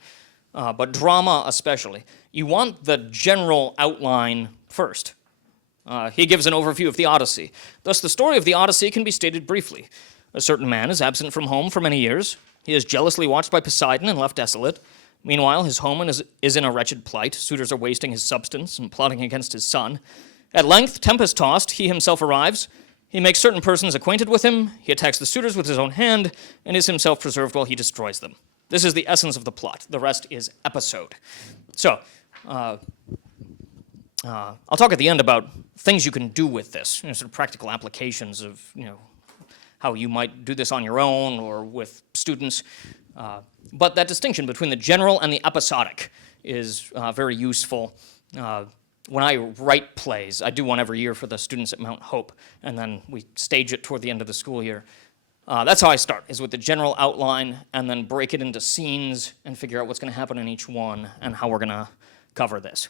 but drama especially. You want the general outline first. He gives an overview of the Odyssey. Thus, the story of the Odyssey can be stated briefly. A certain man is absent from home for many years. He is jealously watched by Poseidon and left desolate. Meanwhile, his home is in a wretched plight. Suitors are wasting his substance and plotting against his son. At length, tempest-tossed, he himself arrives. He makes certain persons acquainted with him. He attacks the suitors with his own hand and is himself preserved while he destroys them. This is the essence of the plot. The rest is episode. So, I'll talk at the end about things you can do with this, sort of practical applications of, how you might do this on your own or with students. But that distinction between the general and the episodic is very useful. When I write plays, I do one every year for the students at Mount Hope, and then we stage it toward the end of the school year. That's how I start, is with the general outline, and then break it into scenes and figure out what's going to happen in each one and how we're going to cover this.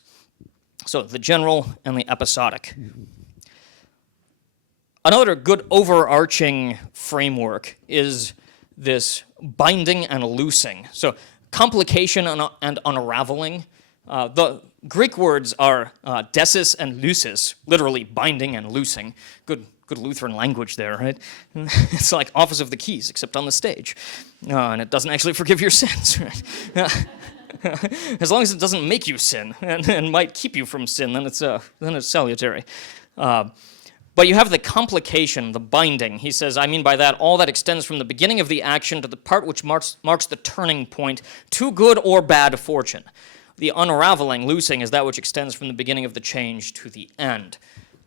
So the general and the episodic. Another good overarching framework is this binding and loosing. So complication and unraveling. The Greek words are desis and lusis, literally binding and loosing. Good Lutheran language there, right? It's like Office of the Keys, except on the stage. And it doesn't actually forgive your sins, right? As long as it doesn't make you sin and might keep you from sin, then it's salutary. But you have the complication, the binding. He says, I mean by that all that extends from the beginning of the action to the part which marks the turning point to good or bad fortune. The unraveling, loosing, is that which extends from the beginning of the change to the end.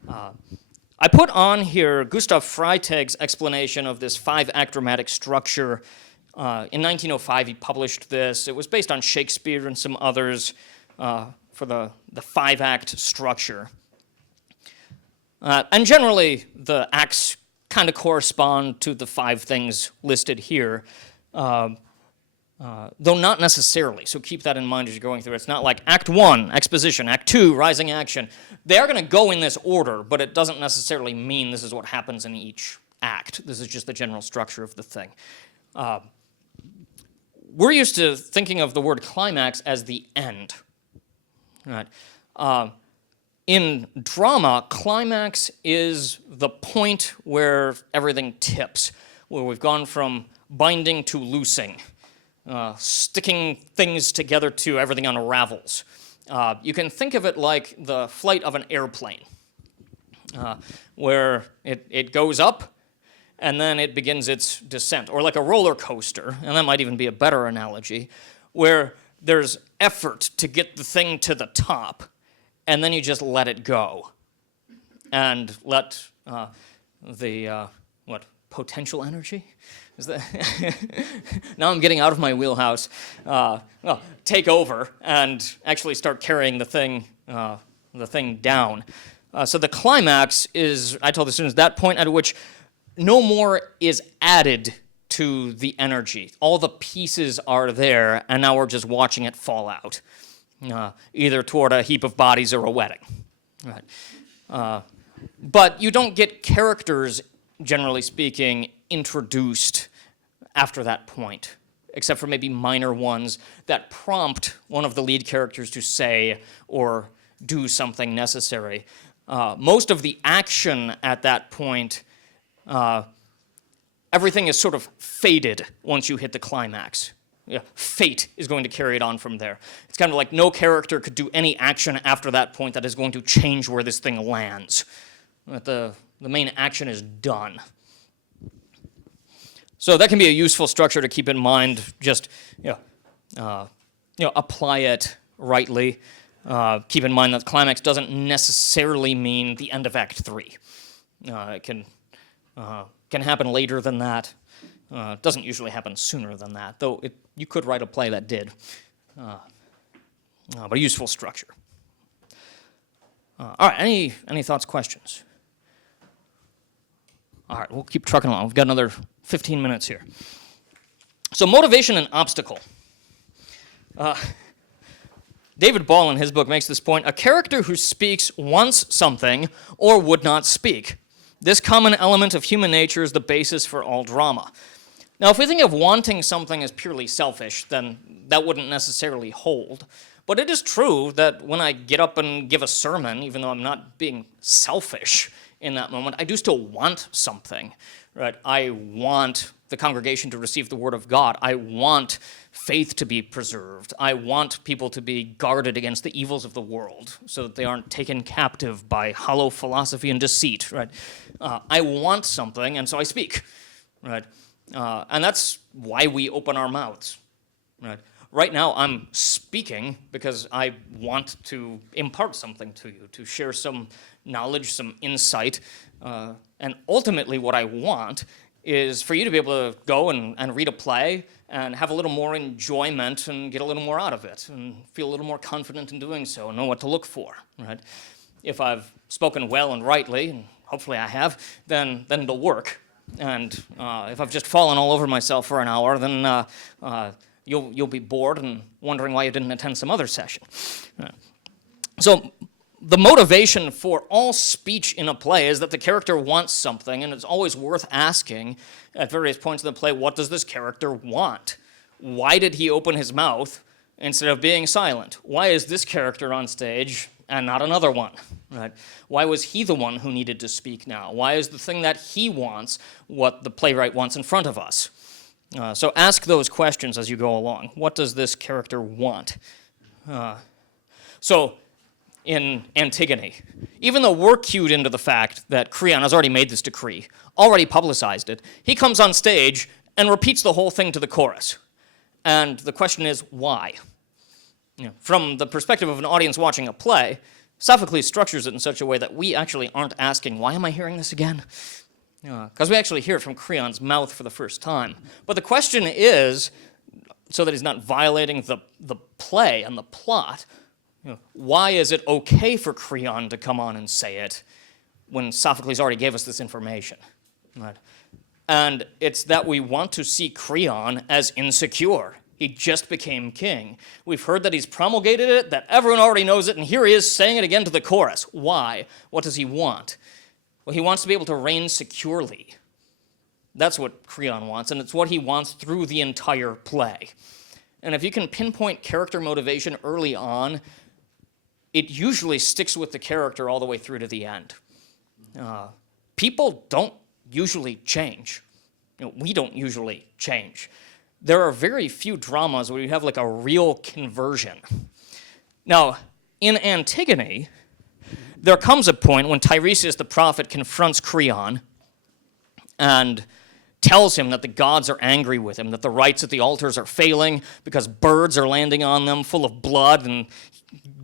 I put on here Gustav Freytag's explanation of this 5-act dramatic structure. In 1905, he published this. It was based on Shakespeare and some others for the 5-act structure. And generally, the acts kind of correspond to the 5 things listed here, though not necessarily. So keep that in mind as you're going through it. It's not like Act 1, exposition, Act 2, rising action. They are going to go in this order, but it doesn't necessarily mean this is what happens in each act. This is just the general structure of the thing. We're used to thinking of the word climax as the end. Right? In drama, climax is the point where everything tips, where we've gone from binding to loosing, sticking things together to everything unravels. You can think of it like the flight of an airplane, where it goes up and then it begins its descent, or like a roller coaster, and that might even be a better analogy, where there's effort to get the thing to the top, and then you just let it go, and let potential energy? Is that now I'm getting out of my wheelhouse. Take over and actually start carrying the thing down. So the climax is, I told the students, that point at which no more is added to the energy. All the pieces are there, and now we're just watching it fall out, either toward a heap of bodies or a wedding. Right. But you don't get characters, generally speaking, introduced after that point, except for maybe minor ones that prompt one of the lead characters to say or do something necessary. Most of the action at that point, everything is sort of fated once you hit the climax. Yeah, fate is going to carry it on from there. It's kind of like no character could do any action after that point that is going to change where this thing lands. The main action is done. So that can be a useful structure to keep in mind. Just apply it rightly. Keep in mind that climax doesn't necessarily mean the end of Act 3. It can happen later than that. It doesn't usually happen sooner than that, though you could write a play that did. But a useful structure. All right, any thoughts, questions? All right, we'll keep trucking along. We've got another 15 minutes here. So motivation and obstacle. David Ball in his book makes this point: a character who speaks wants something or would not speak. This common element of human nature is the basis for all drama. Now, if we think of wanting something as purely selfish, then that wouldn't necessarily hold. But it is true that when I get up and give a sermon, even though I'm not being selfish in that moment, I do still want something, right? I want the congregation to receive the word of God. I want faith to be preserved. I want people to be guarded against the evils of the world so that they aren't taken captive by hollow philosophy and deceit, right? I want something, and so I speak, right? And that's why we open our mouths, right? Right now, I'm speaking because I want to impart something to you, to share some knowledge, some insight, and ultimately what I want is for you to be able to go and read a play and have a little more enjoyment and get a little more out of it and feel a little more confident in doing so and know what to look for, right? If I've spoken well and rightly, and hopefully I have, then it'll work. And if I've just fallen all over myself for an hour, then you'll be bored and wondering why you didn't attend some other session. So the motivation for all speech in a play is that the character wants something, and it's always worth asking at various points in the play, what does this character want? Why did he open his mouth instead of being silent? Why is this character on stage and not another one? Right? Why was he the one who needed to speak now? Why is the thing that he wants what the playwright wants in front of us? So ask those questions as you go along. What does this character want? So in Antigone, even though we're cued into the fact that Creon has already made this decree, already publicized it, he comes on stage and repeats the whole thing to the chorus. And the question is, why? From the perspective of an audience watching a play, Sophocles structures it in such a way that we actually aren't asking, why am I hearing this again? Because we actually hear it from Creon's mouth for the first time. But the question is, so that he's not violating the play and the plot, why is it okay for Creon to come on and say it when Sophocles already gave us this information? Right? And it's that we want to see Creon as insecure. He just became king. We've heard that he's promulgated it, that everyone already knows it, and here he is saying it again to the chorus. Why? What does he want? Well, he wants to be able to reign securely. That's what Creon wants, and it's what he wants through the entire play. And if you can pinpoint character motivation early on, it usually sticks with the character all the way through to the end. People don't usually change. We don't usually change. There are very few dramas where you have like a real conversion. Now, in Antigone, there comes a point when Tiresias the prophet confronts Creon and tells him that the gods are angry with him, that the rites at the altars are failing because birds are landing on them full of blood and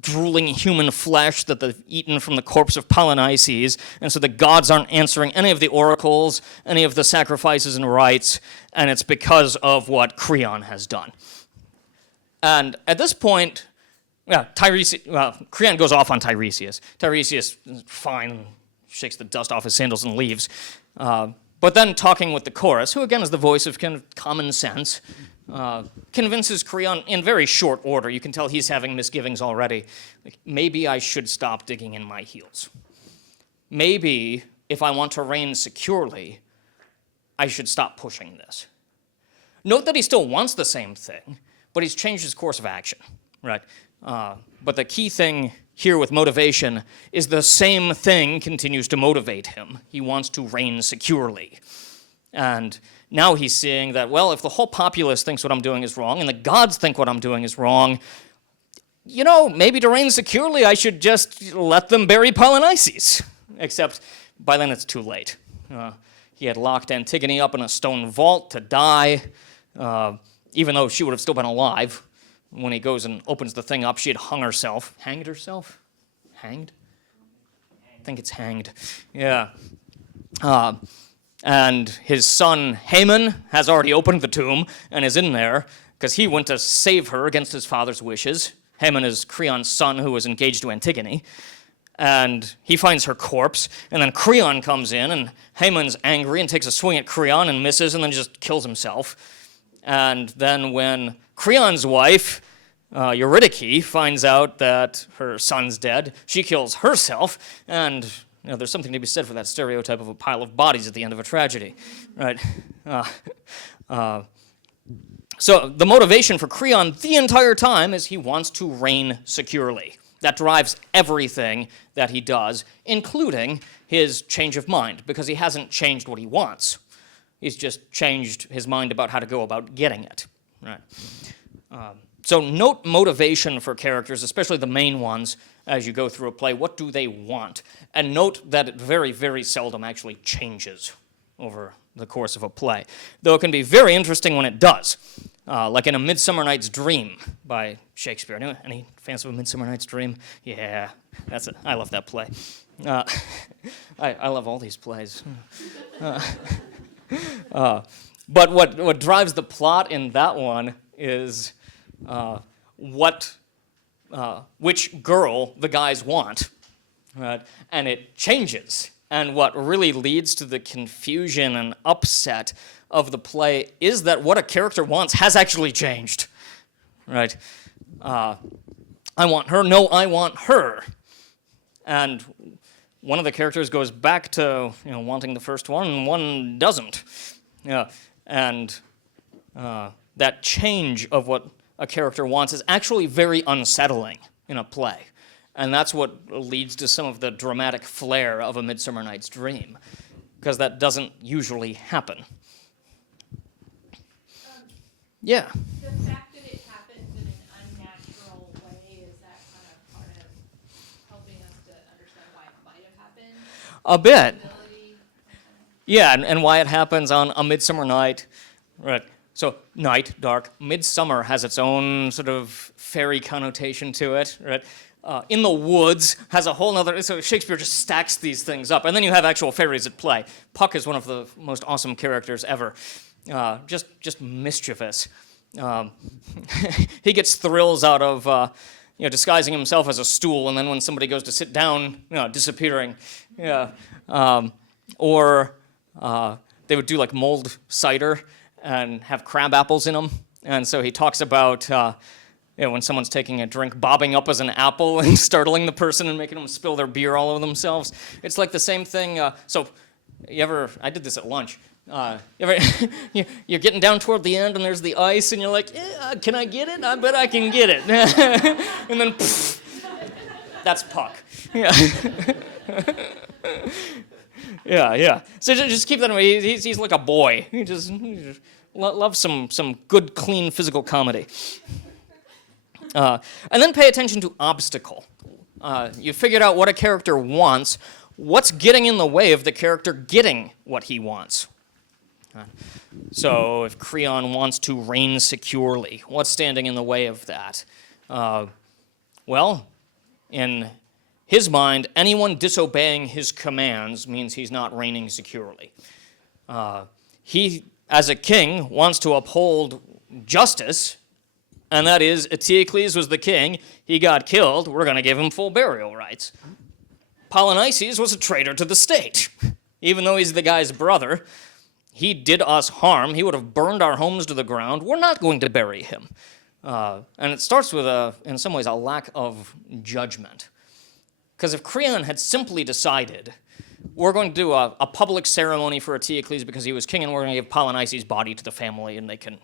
drooling human flesh that they've eaten from the corpse of Polynices, and so the gods aren't answering any of the oracles, any of the sacrifices and rites, and it's because of what Creon has done. And at this point, Creon goes off on Tiresias. Tiresias is fine, shakes the dust off his sandals and leaves. But then talking with the chorus, who again is the voice of kind of common sense, convinces Creon in very short order. You can tell he's having misgivings already. Like, maybe I should stop digging in my heels. Maybe if I want to reign securely, I should stop pushing this. Note that he still wants the same thing, but he's changed his course of action, right? But the key thing here with motivation is the same thing continues to motivate him. He wants to reign securely. And now he's seeing that, well, if the whole populace thinks what I'm doing is wrong and the gods think what I'm doing is wrong, maybe to reign securely I should just let them bury Polynices. Except by then it's too late. He had locked Antigone up in a stone vault to die, even though she would have still been alive. When he goes and opens the thing up, she had hung herself. Hanged herself? Hanged? I think it's hanged. Yeah. And his son Haman has already opened the tomb and is in there because he went to save her against his father's wishes. Haman is Creon's son who was engaged to Antigone. And he finds her corpse, and then Creon comes in, and Haman's angry and takes a swing at Creon and misses and then just kills himself. And then when Creon's wife, Eurydice, finds out that her son's dead, she kills herself, and there's something to be said for that stereotype of a pile of bodies at the end of a tragedy, right? So the motivation for Creon the entire time is he wants to reign securely. That drives everything that he does, including his change of mind, because he hasn't changed what he wants. He's just changed his mind about how to go about getting it, right? So note motivation for characters, especially the main ones, as you go through a play. What do they want? And note that it very, very seldom actually changes over the course of a play, though it can be very interesting when it does, like in A Midsummer Night's Dream by Shakespeare. Any fans of A Midsummer Night's Dream? Yeah, that's it. I love that play. I love all these plays. But what drives the plot in that one is which girl the guys want, right? And it changes. And what really leads to the confusion and upset of the play is that what a character wants has actually changed, right? I want her, no, I want her. And one of the characters goes back to wanting the first one, and one doesn't. And that change of what a character wants is actually very unsettling in a play. And that's what leads to some of the dramatic flair of A Midsummer Night's Dream, because that doesn't usually happen. Yeah? The fact that it happens in an unnatural way, is that kind of part of helping us to understand why it might have happened? A bit. Ability? Yeah, and why it happens on A Midsummer Night. Right. So night, dark. Midsummer has its own sort of fairy connotation to it, right? In the woods has a whole other. So Shakespeare just stacks these things up, and then you have actual fairies at play. Puck is one of the most awesome characters ever, just mischievous. He gets thrills out of disguising himself as a stool, and then when somebody goes to sit down, disappearing. Yeah, or they would do like mulled cider and have crab apples in them, and so he talks about. When someone's taking a drink, bobbing up as an apple and startling the person and making them spill their beer all over themselves. It's like the same thing. I did this at lunch. You're getting down toward the end and there's the ice and you're like, yeah, can I get it? I bet I can get it. And then, pfft, that's Puck. Yeah. Yeah. So just keep that in mind. He's like a boy. He just loves some good, clean physical comedy. And then pay attention to obstacle. You figured out what a character wants. What's getting in the way of the character getting what he wants? So if Creon wants to reign securely, what's standing in the way of that? Well, in his mind, anyone disobeying his commands means he's not reigning securely. He, as a king, wants to uphold justice, and that is, Eteocles was the king, he got killed, we're going to give him full burial rights. Polynices was a traitor to the state. Even though he's the guy's brother, he did us harm, he would have burned our homes to the ground, we're not going to bury him. And it starts with, in some ways, a lack of judgment. Because if Creon had simply decided, we're going to do a public ceremony for Eteocles because he was king, and we're going to give Polynices' body to the family, and they can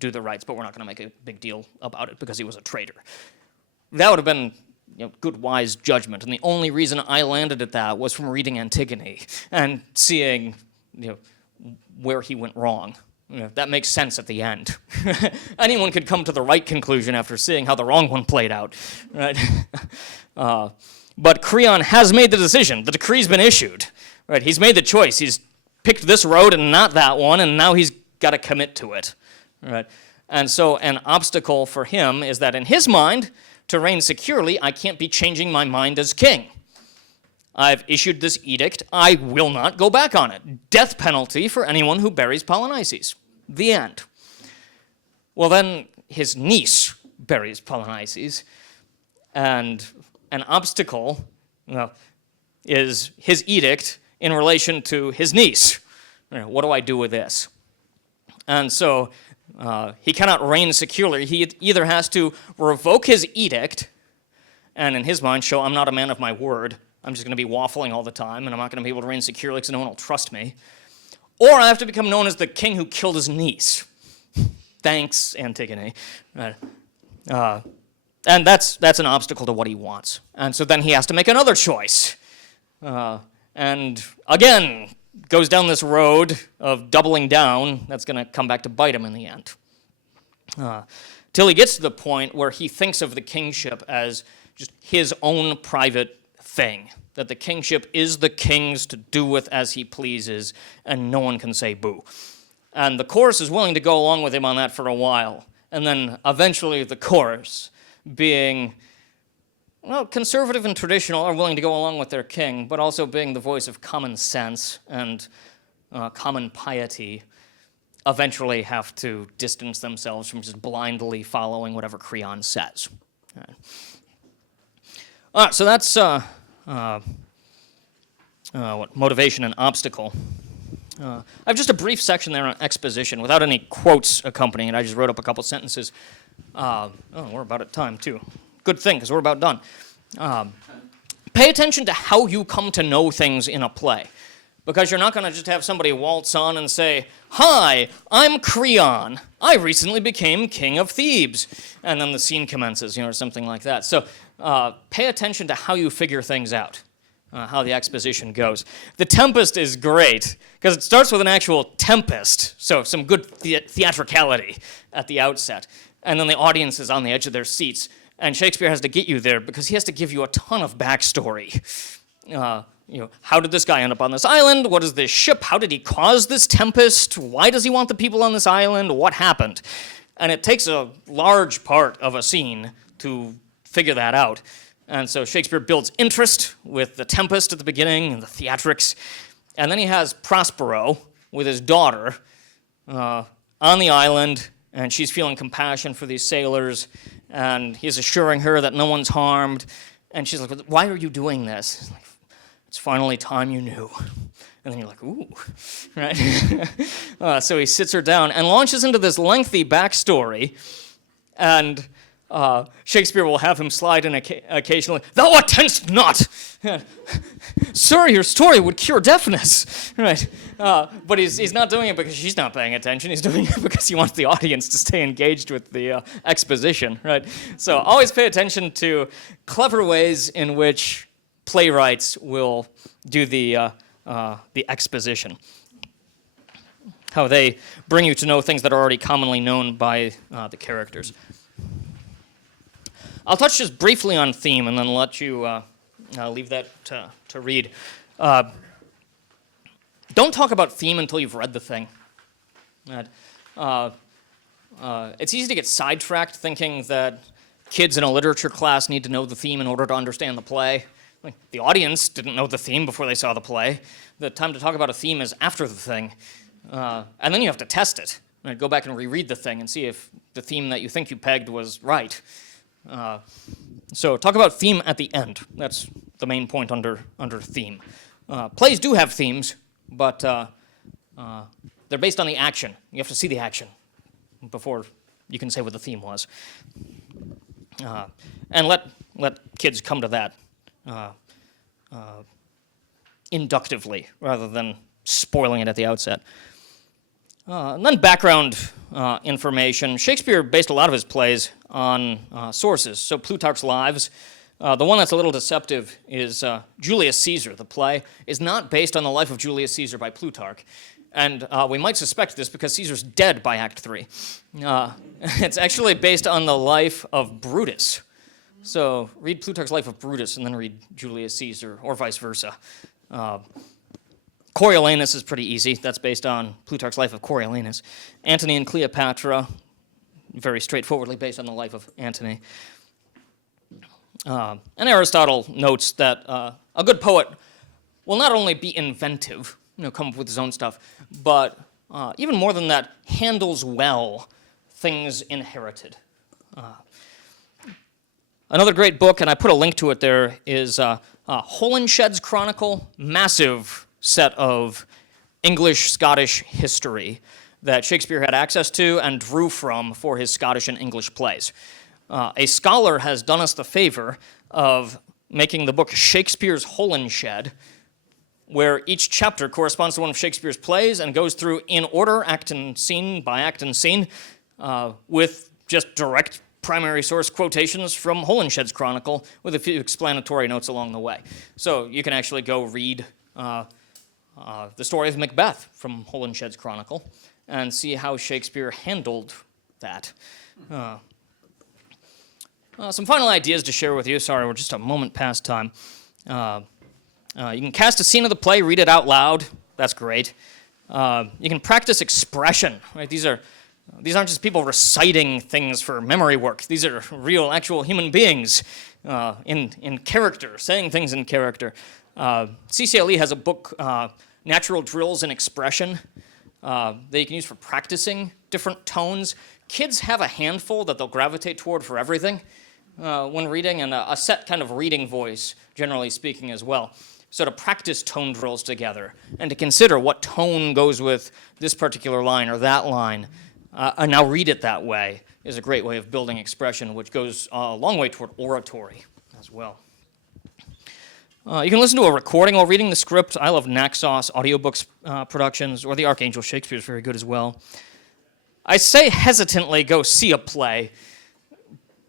do the rites, but we're not going to make a big deal about it because he was a traitor. That would have been good, wise judgment, and the only reason I landed at that was from reading Antigone and seeing where he went wrong. That makes sense at the end. Anyone could come to the right conclusion after seeing how the wrong one played out, right? But Creon has made the decision. The decree's been issued, right? He's made the choice. He's picked this road and not that one, and now he's got to commit to it. Right? And so an obstacle for him is that in his mind, to reign securely, I can't be changing my mind as king. I've issued this edict. I will not go back on it. Death penalty for anyone who buries Polynices. The end. Well, then his niece buries Polynices, and an obstacle is his edict in relation to his niece. What do I do with this? And so he cannot reign securely. He either has to revoke his edict, and in his mind show I'm not a man of my word. I'm just going to be waffling all the time, and I'm not going to be able to reign securely because no one will trust me. Or I have to become known as the king who killed his niece. Thanks, Antigone. And that's an obstacle to what he wants. And so then he has to make another choice. And again, goes down this road of doubling down that's going to come back to bite him in the end. Till he gets to the point where he thinks of the kingship as just his own private thing, that the kingship is the king's to do with as he pleases, and no one can say boo. And the chorus is willing to go along with him on that for a while. And then eventually the chorus, being conservative and traditional, are willing to go along with their king, but also being the voice of common sense and common piety, eventually have to distance themselves from just blindly following whatever Creon says. All right, so that's motivation and obstacle. I have just a brief section there on exposition without any quotes accompanying it. I just wrote up a couple sentences. We're about at time, too. Good thing, because we're about done. Pay attention to how you come to know things in a play, because you're not going to just have somebody waltz on and say, "Hi, I'm Creon. I recently became king of Thebes," and then the scene commences, or something like that. So pay attention to how you figure things out, how the exposition goes. The Tempest is great, because it starts with an actual tempest, so some good theatricality at the outset, and then the audience is on the edge of their seats. And Shakespeare has to get you there because he has to give you a ton of backstory. how did this guy end up on this island? What is this ship? How did he cause this tempest? Why does he want the people on this island? What happened? And it takes a large part of a scene to figure that out. And so Shakespeare builds interest with the tempest at the beginning and the theatrics. And then he has Prospero with his daughter on the island, and she's feeling compassion for these sailors, and he's assuring her that no one's harmed. And she's like, why are you doing this? He's like, it's finally time you knew. And then you're like, ooh, right? So he sits her down and launches into this lengthy backstory, and Shakespeare will have him slide in occasionally, thou attend'st not! Sir, your story would cure deafness, right? But he's not doing it because she's not paying attention. He's doing it because he wants the audience to stay engaged with the exposition, right? So always pay attention to clever ways in which playwrights will do the exposition. How they bring you to know things that are already commonly known by the characters. I'll touch just briefly on theme and then let you leave that to read. Don't talk about theme until you've read the thing. It's easy to get sidetracked thinking that kids in a literature class need to know the theme in order to understand the play. Like, the audience didn't know the theme before they saw the play. The time to talk about a theme is after the thing. And then you have to test it. Right? Go back and reread the thing and see if the theme that you think you pegged was right. So talk about theme at the end. That's the main point under theme. Plays do have themes, but they're based on the action. You have to see the action before you can say what the theme was. And let kids come to that inductively rather than spoiling it at the outset. And then background information. Shakespeare based a lot of his plays on sources. So Plutarch's Lives. The one that's a little deceptive is Julius Caesar. The play is not based on the life of Julius Caesar by Plutarch. And we might suspect this because Caesar's dead by Act 3. It's actually based on the life of Brutus. So read Plutarch's Life of Brutus and then read Julius Caesar, or vice versa. Coriolanus is pretty easy. That's based on Plutarch's Life of Coriolanus. Antony and Cleopatra, very straightforwardly based on the life of Antony. And Aristotle notes that a good poet will not only be inventive, come up with his own stuff, but even more than that, handles well things inherited. Another great book, and I put a link to it there, is Holinshed's Chronicle, massive set of English-Scottish history that Shakespeare had access to and drew from for his Scottish and English plays. A scholar has done us the favor of making the book Shakespeare's Holinshed, where each chapter corresponds to one of Shakespeare's plays and goes through in order, act and scene by act and scene, with just direct primary source quotations from Holinshed's Chronicle with a few explanatory notes along the way. So you can actually go read the story of Macbeth from Holinshed's Chronicle and see how Shakespeare handled that. Some final ideas to share with you. Sorry, we're just a moment past time. You can cast a scene of the play, read it out loud. That's great. You can practice expression. Right? These aren't just people reciting things for memory work. These are real, actual human beings in character, saying things in character. CCLE has a book, Natural Drills in Expression, that you can use for practicing different tones. Kids have a handful that they'll gravitate toward for everything when reading, and a set kind of reading voice, generally speaking, as well. So to practice tone drills together and to consider what tone goes with this particular line or that line, and now read it that way is a great way of building expression, which goes a long way toward oratory as well. You can listen to a recording while reading the script. I love Naxos audiobooks productions, or the Archangel Shakespeare is very good as well. I say hesitantly go see a play,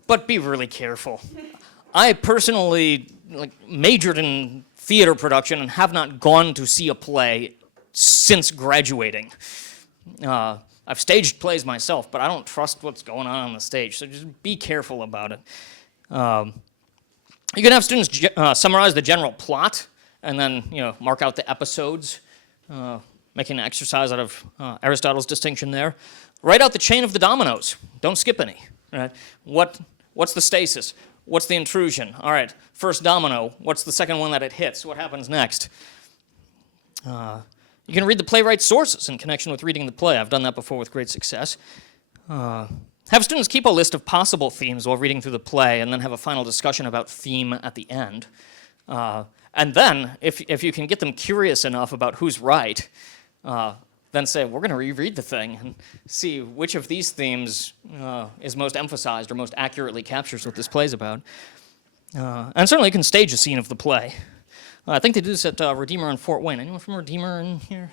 but be really careful. I personally majored in theater production and have not gone to see a play since graduating. I've staged plays myself, but I don't trust what's going on the stage, so just be careful about it. You can have students summarize the general plot and then mark out the episodes, making an exercise out of Aristotle's distinction there. Write out the chain of the dominoes. Don't skip any. Right? What's the stasis? What's the intrusion? All right, first domino. What's the second one that it hits? What happens next? You can read the playwright's sources in connection with reading the play. I've done that before with great success. Have students keep a list of possible themes while reading through the play, and then have a final discussion about theme at the end. And then, if you can get them curious enough about who's right, then say, we're going to reread the thing and see which of these themes is most emphasized or most accurately captures what this play's about. And certainly you can stage a scene of the play. I think they do this at Redeemer in Fort Wayne. Anyone from Redeemer in here?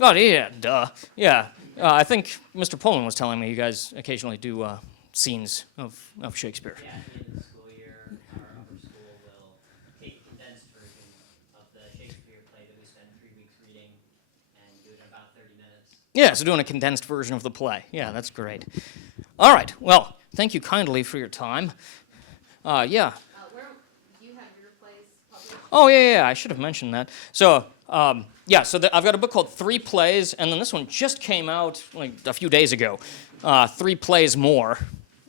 Oh, yeah, duh. Yeah. I think Mr. Pullman was telling me you guys occasionally do scenes of Shakespeare. Yeah, at the end of the school year, our upper school will take a condensed version of the Shakespeare play that we spend 3 weeks reading and do it in about 30 minutes. Yeah, so doing a condensed version of the play. Yeah, that's great. All right, well, thank you kindly for your time. Yeah. Where do you have your plays published? Oh, yeah, I should have mentioned that. So, I've got a book called 3 Plays, and then this one just came out like a few days ago. 3 Plays More.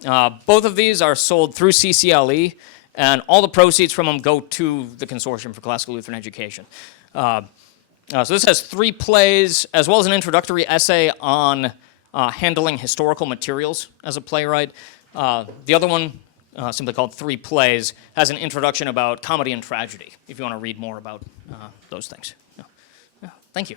Both of these are sold through CCLE, and all the proceeds from them go to the Consortium for Classical Lutheran Education. So this has 3 plays, as well as an introductory essay on handling historical materials as a playwright. The other one, simply called 3 Plays, has an introduction about comedy and tragedy, if you want to read more about those things. Yeah. Thank you.